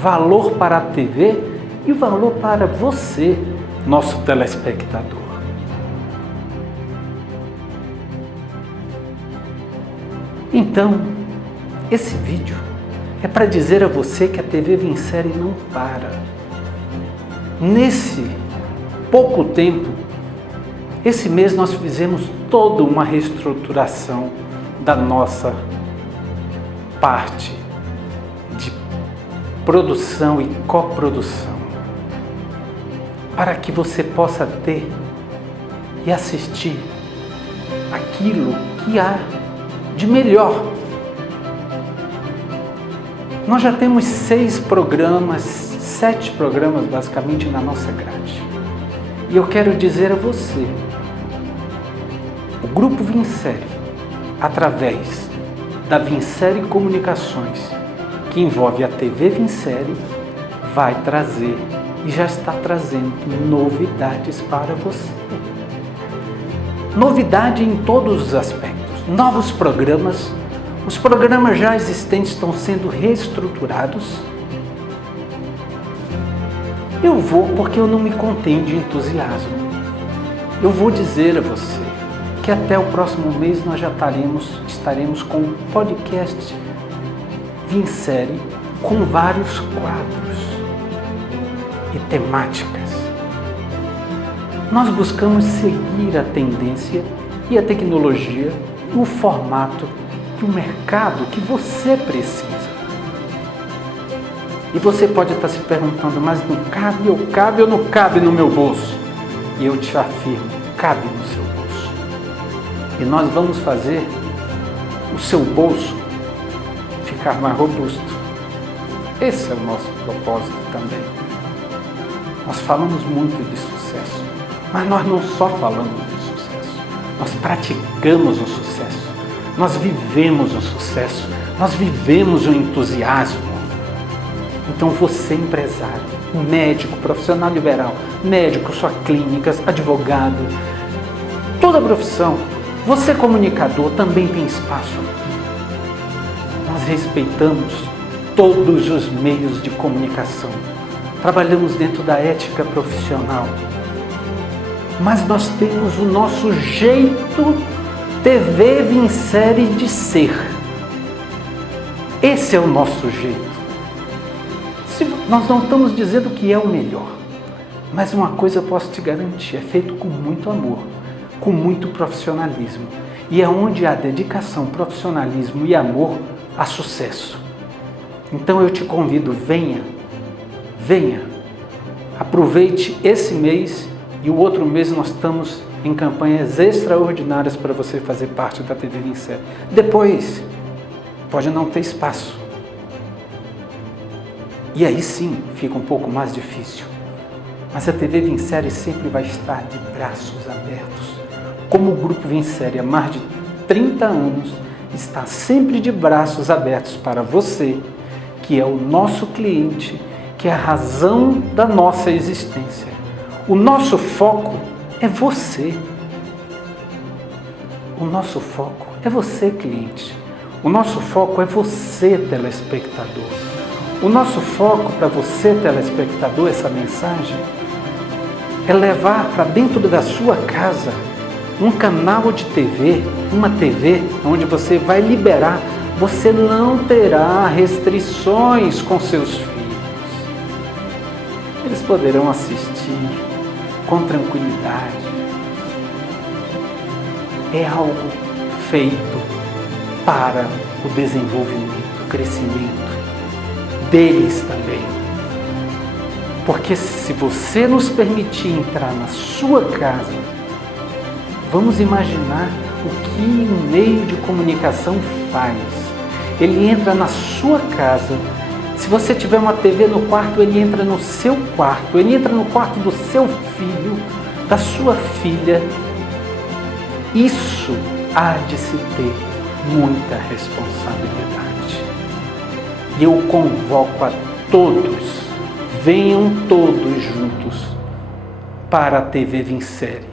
valor para a TV e valor para você, nosso telespectador. Então, esse vídeo é para dizer a você que a TV Vincere não para. Nesse pouco tempo, esse mês nós fizemos toda uma reestruturação da nossa parte de produção e coprodução, para que você possa ter e assistir aquilo que há de melhor. Nós já temos 7 programas basicamente na nossa grade. E eu quero dizer a você, o Grupo Vincere, através da Vincere Comunicações, que envolve a TV Vincere, vai trazer e já está trazendo novidades para você. Novidade em todos os aspectos, novos programas. Os programas já existentes estão sendo reestruturados. Eu vou porque eu não me contém de entusiasmo. Eu vou dizer a você, que até o próximo mês nós já estaremos com um podcast Vincere com vários quadros e temáticas. Nós buscamos seguir a tendência e a tecnologia no formato que o mercado que você precisa. E você pode estar se perguntando, mas não cabe ou não cabe no meu bolso? E eu te afirmo, cabe no seu bolso. E nós vamos fazer o seu bolso ficar mais robusto. Esse é o nosso propósito também. Nós falamos muito de sucesso, mas nós não só falamos de sucesso, nós praticamos o sucesso, nós vivemos o sucesso, nós vivemos o entusiasmo. Então você, empresário, médico, profissional liberal, médico, sua clínica, advogado, toda profissão, você comunicador também tem espaço. Nós respeitamos todos os meios de comunicação. Trabalhamos dentro da ética profissional. Mas nós temos o nosso jeito TV Vincere de ser. Esse é o nosso jeito. Nós não estamos dizendo que é o melhor, mas uma coisa eu posso te garantir, é feito com muito amor, com muito profissionalismo. E é onde há dedicação, profissionalismo e amor, há sucesso. Então eu te convido, venha, aproveite esse mês e o outro mês nós estamos em campanhas extraordinárias para você fazer parte da TV Vincere. Depois, pode não ter espaço. E aí sim, fica um pouco mais difícil. Mas a TV Vincere sempre vai estar de braços abertos. Como o Grupo Vincere há mais de 30 anos, está sempre de braços abertos para você, que é o nosso cliente, que é a razão da nossa existência. O nosso foco é você. O nosso foco é você, cliente. O nosso foco é você, telespectador. O nosso foco para você, telespectador, essa mensagem, é levar para dentro da sua casa um canal de TV, uma TV onde você vai liberar, você não terá restrições com seus filhos. Eles poderão assistir com tranquilidade. É algo feito para o desenvolvimento, o crescimento deles também. Porque se você nos permitir entrar na sua casa, vamos imaginar o que um meio de comunicação faz. Ele entra na sua casa. Se você tiver uma TV no quarto, ele entra no seu quarto, ele entra no quarto do seu filho, da sua filha. Isso há de se ter muita responsabilidade. E eu convoco a todos, venham todos juntos para a TV Vincere,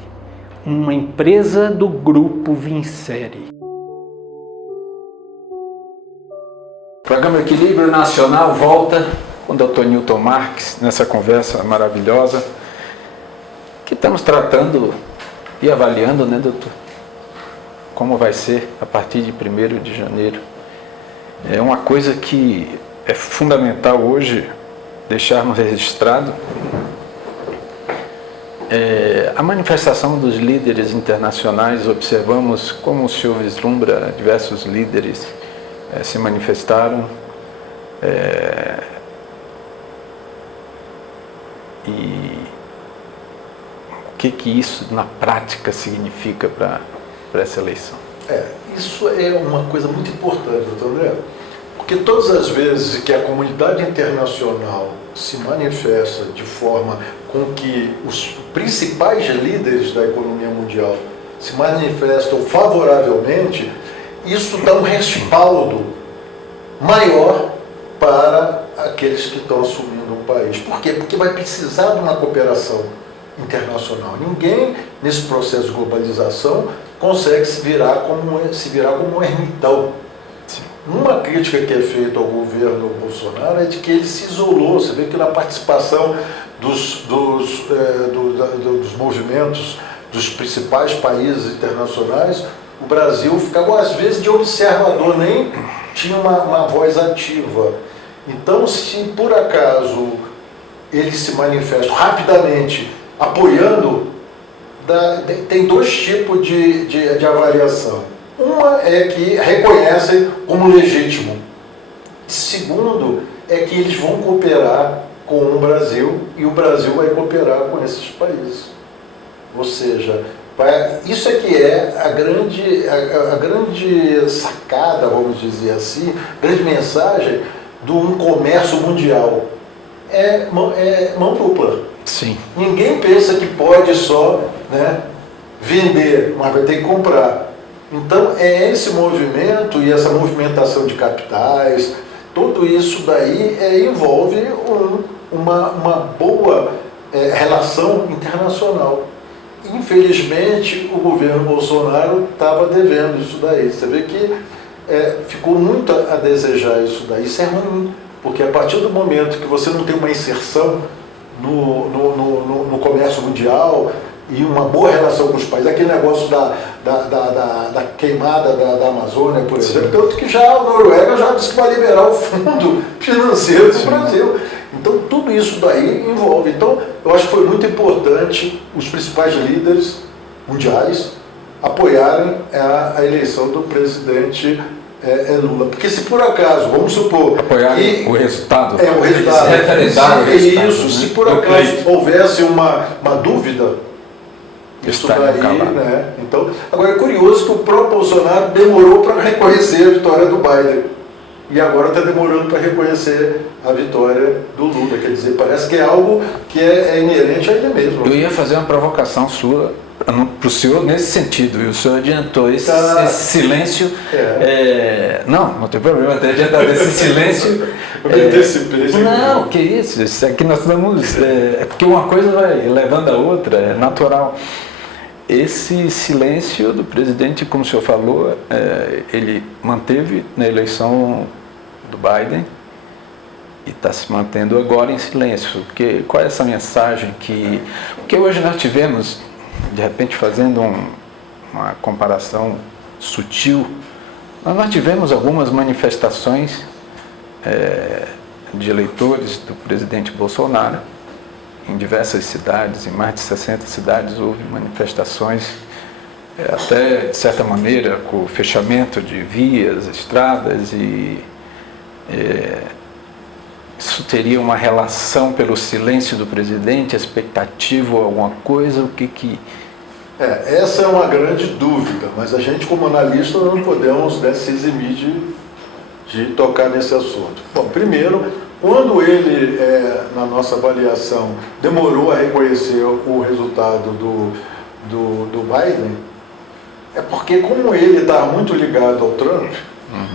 uma empresa do Grupo Vincere. O programa Equilíbrio Nacional volta com o Dr. Newton Marques, nessa conversa maravilhosa, que estamos tratando e avaliando, né, doutor? Como vai ser a partir de 1º de janeiro. É uma coisa que é fundamental hoje deixarmos registrado. A manifestação dos líderes internacionais, observamos como o senhor vislumbra diversos líderes se manifestaram e o que isso na prática significa para essa eleição? Isso é uma coisa muito importante, doutor André, porque todas as vezes que a comunidade internacional se manifesta de forma com que os principais líderes da economia mundial se manifestam favoravelmente, isso dá um respaldo maior para aqueles que estão assumindo o país. Por quê? Porque vai precisar de uma cooperação internacional. Ninguém, nesse processo de globalização, consegue se virar como um ermitão. Uma crítica que é feita ao governo Bolsonaro é de que ele se isolou. Você vê que na participação dos movimentos dos principais países internacionais, o Brasil ficava às vezes de observador, nem tinha uma voz ativa. Então, se por acaso eles se manifestam rapidamente apoiando, tem dois tipos de avaliação. Uma é que reconhecem como legítimo. Segundo, é que eles vão cooperar com o Brasil e o Brasil vai cooperar com esses países. Ou seja, isso é que é a grande sacada, vamos dizer assim, grande mensagem de um comércio mundial. É mão dupla. Sim. Ninguém pensa que pode só, né, vender, mas vai ter que comprar. Então é esse movimento e essa movimentação de capitais, tudo isso daí envolve uma boa relação internacional. Infelizmente, o governo Bolsonaro estava devendo isso daí. Você vê que ficou muito a desejar isso daí. Isso é ruim, porque a partir do momento que você não tem uma inserção no comércio mundial e uma boa relação com os países, aquele negócio da queimada da Amazônia, por exemplo, tanto que já a Noruega já disse que vai liberar o fundo financeiro do Brasil. Então, tudo isso daí envolve. Então, eu acho que foi muito importante os principais líderes mundiais apoiarem a eleição do presidente Lula. Porque se por acaso, vamos supor... Apoiar o resultado. O resultado. Se por acaso houvesse uma dúvida, isso daí, né? Então, agora é curioso que o próprio Bolsonaro demorou para reconhecer a vitória do Biden. E agora está demorando para reconhecer a vitória do Lula. Quer dizer, parece que é algo que é inerente a ele mesmo. Eu ia fazer uma provocação sua para o senhor nesse sentido, e o senhor adiantou esse silêncio. Não tem problema até adiantar esse silêncio. Não, que isso aqui nós estamos. Porque uma coisa vai levando a outra, é natural. Esse silêncio do presidente, como o senhor falou, ele manteve na eleição do Biden e está se mantendo agora em silêncio. Porque, qual é essa mensagem que... Porque hoje nós tivemos, de repente fazendo uma comparação sutil, nós tivemos algumas manifestações de eleitores do presidente Bolsonaro. Em diversas cidades, em mais de 60 cidades, houve manifestações, até de certa maneira, com o fechamento de vias, estradas, e isso teria uma relação pelo silêncio do presidente, expectativa ou alguma coisa, o que... Essa é uma grande dúvida, mas a gente, como analista, não podemos se eximir de tocar nesse assunto. Bom, primeiro, quando ele, na nossa avaliação, demorou a reconhecer o resultado do Biden, é porque, como ele estava muito ligado ao Trump,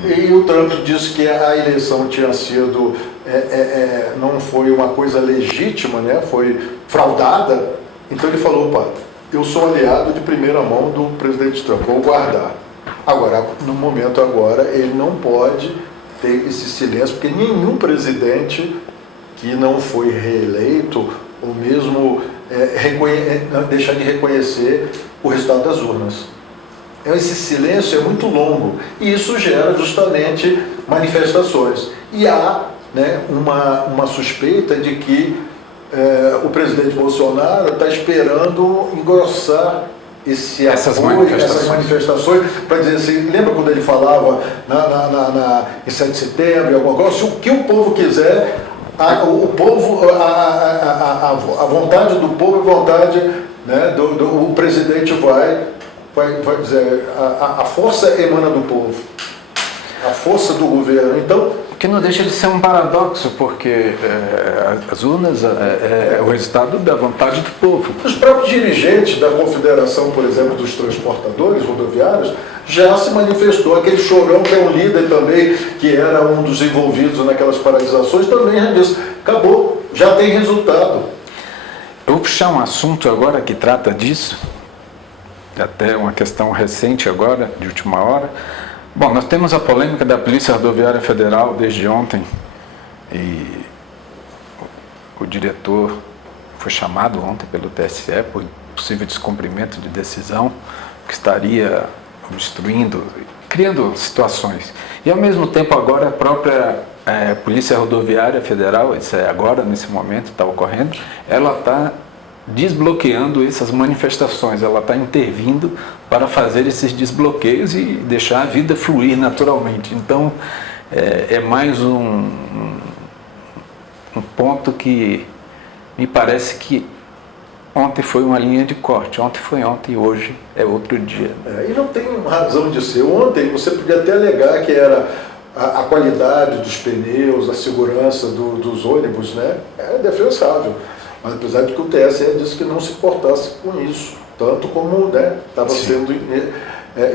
e o Trump disse que a eleição tinha sido, não foi uma coisa legítima, né, foi fraudada, então ele falou, opa, eu sou aliado de primeira mão do presidente Trump, vou guardar. Agora, no momento agora, ele não pode ter esse silêncio, porque nenhum presidente que não foi reeleito, ou mesmo deixar de reconhecer o resultado das urnas. Esse silêncio é muito longo, e isso gera justamente manifestações. E há, né, uma suspeita de que o presidente Bolsonaro está esperando engrossar essas manifestações, para dizer assim, lembra quando ele falava em 7 de setembro, alguma coisa, se o que o povo quiser, a vontade do povo, a vontade, né, o presidente vai dizer, a força emana do povo, a força do governo. Então, o que não deixa de ser um paradoxo, porque as urnas é o resultado da vontade do povo. Os próprios dirigentes da Confederação, por exemplo, dos transportadores rodoviários, já se manifestou. Aquele Chorão, que é um líder também, que era um dos envolvidos naquelas paralisações, também já disse, acabou, já tem resultado. Eu vou puxar um assunto agora que trata disso, até uma questão recente agora, de última hora. Bom, nós temos a polêmica da Polícia Rodoviária Federal desde ontem, e o diretor foi chamado ontem pelo TSE por possível descumprimento de decisão, que estaria obstruindo, criando situações. E ao mesmo tempo agora a própria Polícia Rodoviária Federal, isso é agora, nesse momento está ocorrendo, ela está desbloqueando essas manifestações, ela está intervindo para fazer esses desbloqueios e deixar a vida fluir naturalmente. Então é mais um ponto que me parece que ontem foi uma linha de corte, ontem foi ontem e hoje é outro dia. E não tem razão de ser. Ontem você podia até alegar que era a qualidade dos pneus, a segurança dos ônibus, né? É defensável. Mas apesar de que o TSE disse que não se importasse com isso, tanto como estava sendo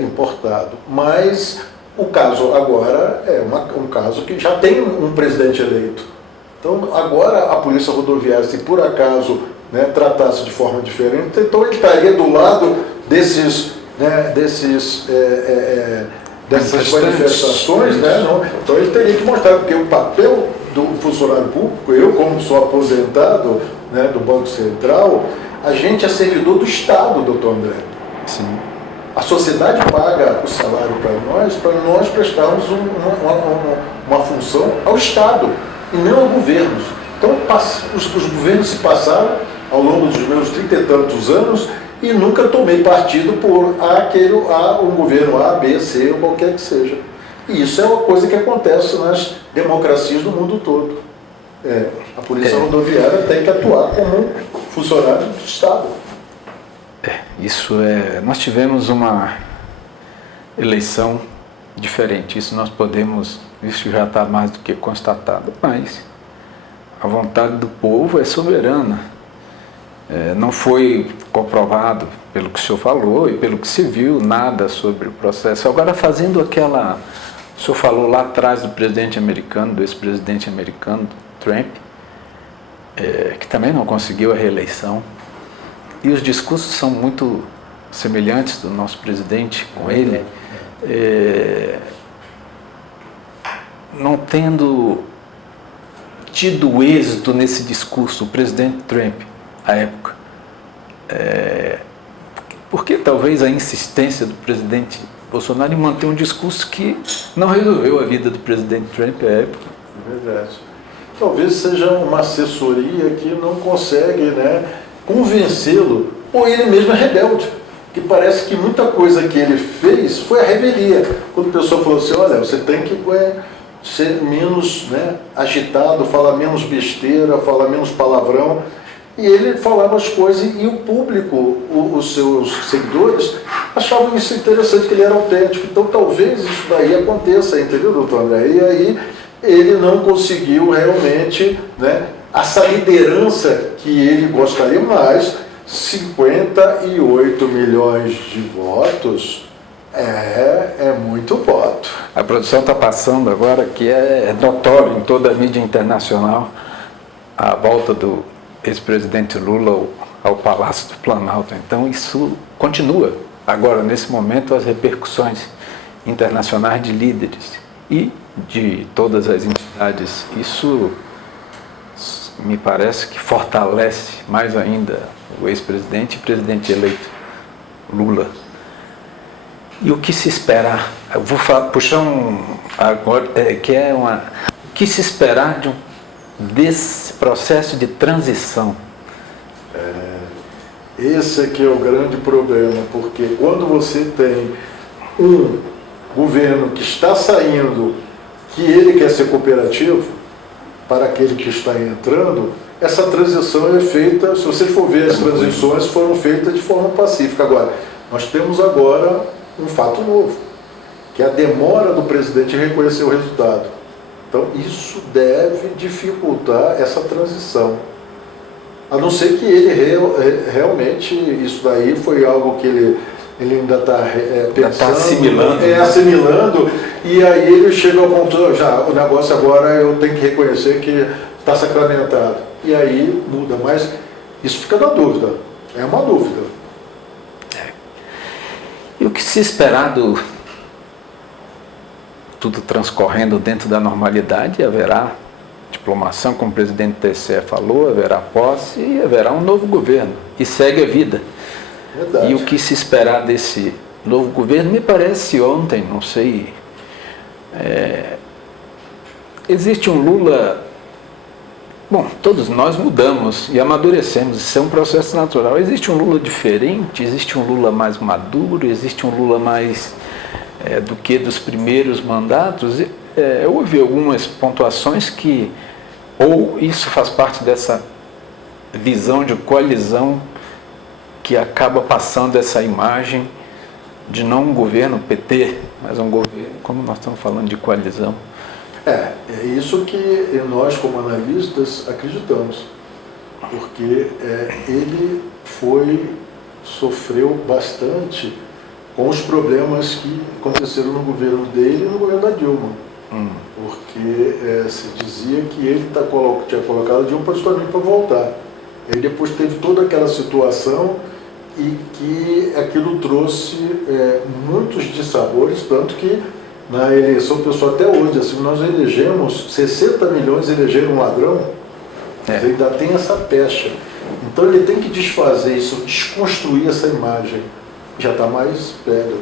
importado. Mas o caso agora é um caso que já tem um presidente eleito. Então agora a Polícia Rodoviária, se por acaso tratasse de forma diferente, então ele estaria do lado dessas manifestações, Não, então ele teria que mostrar, porque o papel do funcionário público, eu como sou aposentado do Banco Central, a gente é servidor do Estado, doutor André. Sim. A sociedade paga o salário para nós prestarmos uma função ao Estado e não ao governo. Então os governos se passaram ao longo dos meus 30 e tantos anos e nunca tomei partido por um governo A, B, C ou qualquer que seja. E isso é uma coisa que acontece nas democracias do mundo todo. A Polícia Rodoviária tem que atuar como funcionário do Estado. Nós tivemos uma eleição diferente, isso nós podemos, isso já está mais do que constatado, mas a vontade do povo é soberana. Não foi comprovado, pelo que o senhor falou e pelo que se viu, nada sobre o processo. Agora, fazendo o senhor falou lá atrás do presidente americano, do ex-presidente americano, Trump, que também não conseguiu a reeleição, e os discursos são muito semelhantes do nosso presidente com ele, não tendo tido êxito nesse discurso, o presidente Trump, à época, porque talvez a insistência do presidente Bolsonaro em manter um discurso que não resolveu a vida do presidente Trump à época. Verdade. Talvez seja uma assessoria que não consegue convencê-lo, ou ele mesmo é rebelde, que parece que muita coisa que ele fez foi a revelia. Quando a pessoa falou assim, olha, você tem que ser menos agitado, falar menos besteira, falar menos palavrão, e ele falava as coisas e o público, os seus seguidores, achavam isso interessante, que ele era autêntico. Então talvez isso daí aconteça, entendeu, doutor André? E aí ele não conseguiu realmente essa liderança que ele gostaria, mas 58 milhões de votos é muito voto. A produção está passando agora que é notório em toda a mídia internacional a volta do ex-presidente Lula ao Palácio do Planalto. Então isso continua. Agora, nesse momento, as repercussões internacionais de líderes e de todas as entidades, isso me parece que fortalece mais ainda o ex-presidente e presidente eleito Lula. E o que se esperar? Eu vou puxar agora, o que se esperar desse processo de transição? Esse aqui é o grande problema, porque quando você tem um governo que está saindo, que ele quer ser cooperativo, para aquele que está entrando, essa transição é feita, se você for ver, as transições foram feitas de forma pacífica. Agora, nós temos agora um fato novo, que é a demora do presidente em reconhecer o resultado. Então, isso deve dificultar essa transição. A não ser que ele realmente, isso daí foi algo que ele ainda está pensando, assimilando, e aí ele chega ao ponto, o negócio agora eu tenho que reconhecer que está sacramentado. E aí muda, mas isso fica na dúvida, é uma dúvida. E o que se esperar tudo transcorrendo dentro da normalidade, haverá diplomação, como o presidente do TSE falou, haverá posse e haverá um novo governo. E segue a vida. Verdade. E o que se esperar desse novo governo, me parece ontem, não sei, existe um Lula. Bom, todos nós mudamos e amadurecemos, isso é um processo natural. Existe um Lula diferente, existe um Lula mais maduro, existe um Lula mais do que dos primeiros mandatos. Houve algumas pontuações que, ou isso faz parte dessa visão de coalizão que acaba passando essa imagem de não um governo PT, mas um governo, como nós estamos falando de coalizão. É isso que nós, como analistas, acreditamos, porque ele sofreu bastante com os problemas que aconteceram no governo dele e no governo da Dilma, porque se dizia que ele tinha colocado a Dilma justamente para voltar. Aí depois teve toda aquela situação e que aquilo trouxe muitos dissabores, tanto que na eleição, pessoal, até hoje, assim, nós elegemos 60 milhões, elegeram um ladrão, ainda tem essa pecha. Então ele tem que desfazer isso, desconstruir essa imagem, já está mais velho.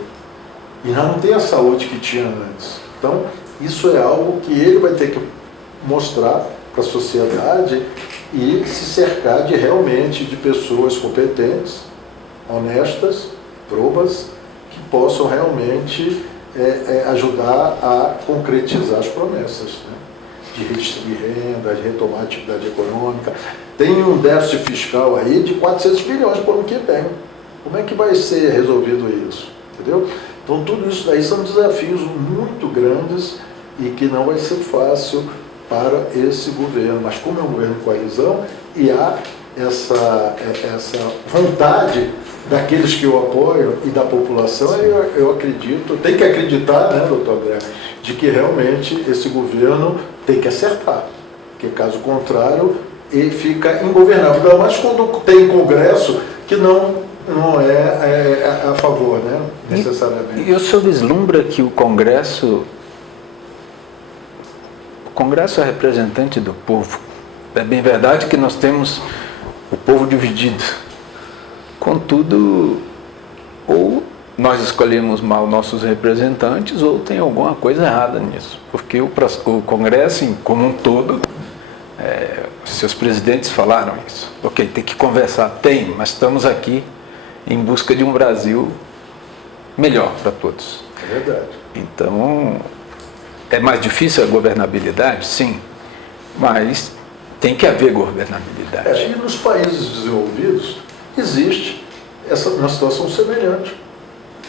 E já não tem a saúde que tinha antes. Então, isso é algo que ele vai ter que mostrar para a sociedade e se cercar realmente de pessoas competentes, honestas, probas, que possam realmente ajudar a concretizar as promessas, né? De redistribuir renda, de retomar a atividade econômica. Tem um déficit fiscal aí de 400 bilhões para o ano que vem. Como é que vai ser resolvido isso? Entendeu? Então tudo isso aí são desafios muito grandes e que não vai ser fácil para esse governo. Mas como é um governo de coalizão e há essa vontade daqueles que o apoiam e da população, eu acredito, tem que acreditar, né, doutor André, de que realmente esse governo tem que acertar, porque caso contrário, ele fica ingovernável, ainda mais quando tem Congresso que não é a favor, né, necessariamente. E o senhor vislumbra que o Congresso é representante do povo. É bem verdade que nós temos o povo dividido. Contudo, ou nós escolhemos mal nossos representantes ou tem alguma coisa errada nisso. Porque o Congresso, como um todo, seus presidentes falaram isso. Ok, tem que conversar, mas estamos aqui em busca de um Brasil melhor para todos. É verdade. Então, é mais difícil a governabilidade? Sim, mas tem que haver governabilidade. E nos países desenvolvidos existe uma situação semelhante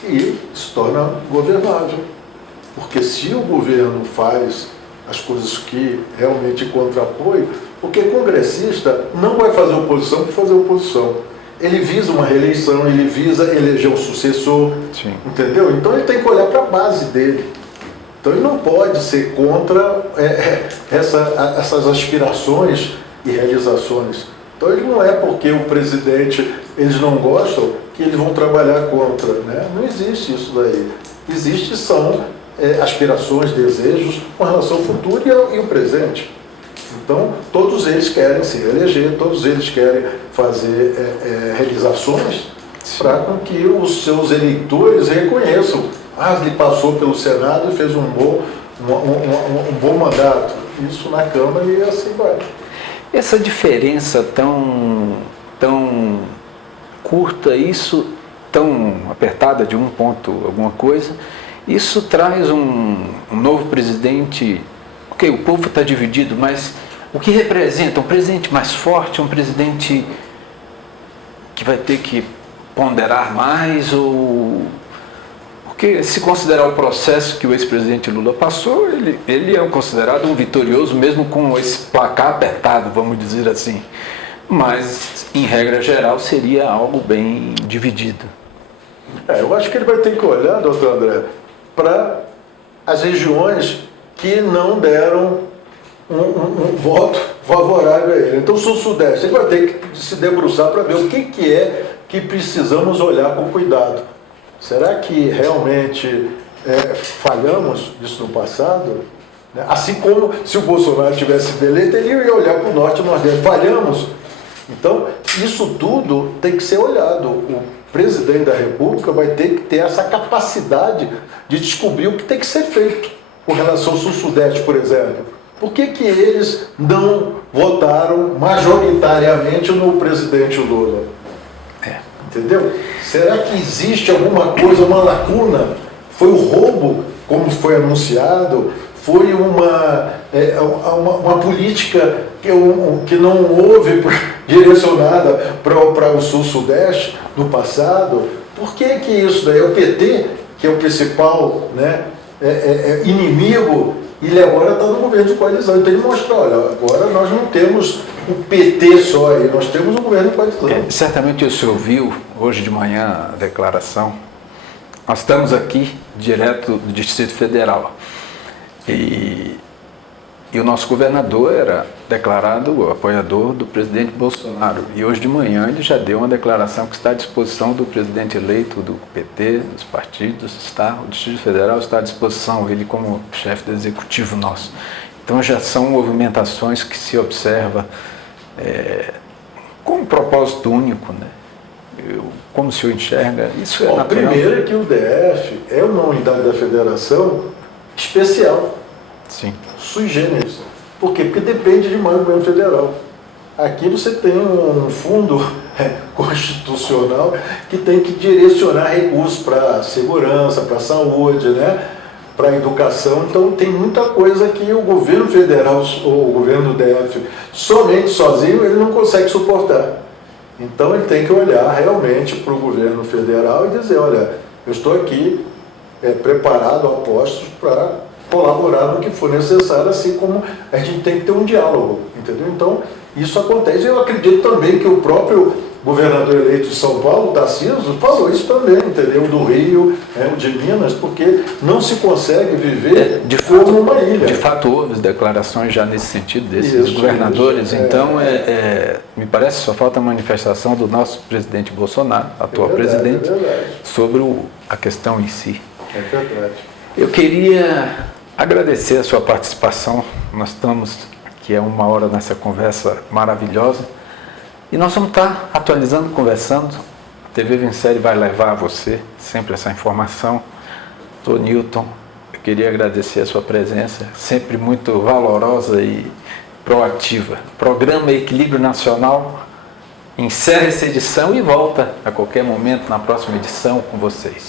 e se torna governável. Porque se o governo faz as coisas que realmente encontra apoio, porque congressista não vai fazer oposição por fazer oposição. Ele visa uma reeleição, ele visa eleger um sucessor, Sim. Entendeu? Então ele tem que olhar para a base dele. Então ele não pode ser contra essas aspirações e realizações. Então ele não é porque o presidente, eles não gostam, que eles vão trabalhar contra, né? Não existe isso daí. Existe são aspirações, desejos com relação ao futuro e o presente. Então todos eles querem se eleger, todos eles querem fazer realizações para que os seus eleitores reconheçam. Ele passou pelo Senado e fez um bom mandato. Isso na Câmara e assim vai. Essa diferença tão curta, isso tão apertada de um ponto alguma coisa, isso traz um novo presidente. Ok, o povo está dividido, mas o que representa? Um presidente mais forte, um presidente que vai ter que ponderar mais ou... Porque se considerar o processo que o ex-presidente Lula passou, ele é considerado um vitorioso mesmo com esse placar apertado, vamos dizer assim. Mas, em regra geral, seria algo bem dividido. Eu acho que ele vai ter que olhar, doutor André, para as regiões que não deram um voto favorável a ele. Então, se o Sudeste, ele vai ter que se debruçar para ver o que é que precisamos olhar com cuidado. Será que realmente falhamos disso no passado? Assim como se o Bolsonaro tivesse sido eleito, ele ia olhar para o Norte e Nordeste. Falhamos? Então, isso tudo tem que ser olhado. presidente da República vai ter que ter essa capacidade de descobrir o que tem que ser feito com relação ao Sul-Sudeste, por exemplo. Por que eles não votaram majoritariamente no presidente Lula? Entendeu? Será que existe alguma coisa, uma lacuna? Foi o roubo, como foi anunciado? Foi uma política que não houve direcionada para o Sul-Sudeste no passado? Por que isso daí? É o PT, que é o principal, né, inimigo, e ele agora está no governo de coalizão. Então ele mostra, olha, agora nós não temos o PT só aí, nós temos o governo de coalizão. Certamente o senhor viu hoje de manhã a declaração. Nós estamos aqui direto do Distrito Federal. E o nosso governador era declarado apoiador do presidente Bolsonaro. E hoje de manhã ele já deu uma declaração que está à disposição do presidente eleito do PT, dos partidos, o Distrito Federal está à disposição, ele como chefe do executivo nosso. Então já são movimentações que se observa com um propósito único, né? Como o senhor enxerga? Isso é natural? Primeiro é que o DF é uma unidade da federação especial. Sim. Sui generis. Por quê? Porque depende demais do governo federal. Aqui você tem um fundo constitucional que tem que direcionar recursos para segurança, para saúde, né? Para educação. Então tem muita coisa que o governo federal ou o governo do DF somente sozinho ele não consegue suportar. Então ele tem que olhar realmente para o governo federal e dizer, olha, eu estou aqui preparado a postos para colaborar no que for necessário, assim como a gente tem que ter um diálogo, entendeu? Então, isso acontece. Eu acredito também que o próprio governador eleito de São Paulo, Tarcísio, falou isso também, entendeu? Do Rio, de Minas, porque não se consegue viver como uma ilha. De fato, houve declarações já nesse sentido, desses governadores. Então, me parece que só falta a manifestação do nosso presidente Bolsonaro, atual presidente, sobre a questão em si. É verdade. Eu queria agradecer a sua participação. Nós estamos aqui há 1 hora nessa conversa maravilhosa e nós vamos estar atualizando, conversando. A TV Vincere vai levar a você sempre essa informação. Doutor Newton, eu queria agradecer a sua presença, sempre muito valorosa e proativa. Programa Equilíbrio Nacional encerra essa edição e volta a qualquer momento na próxima edição com vocês.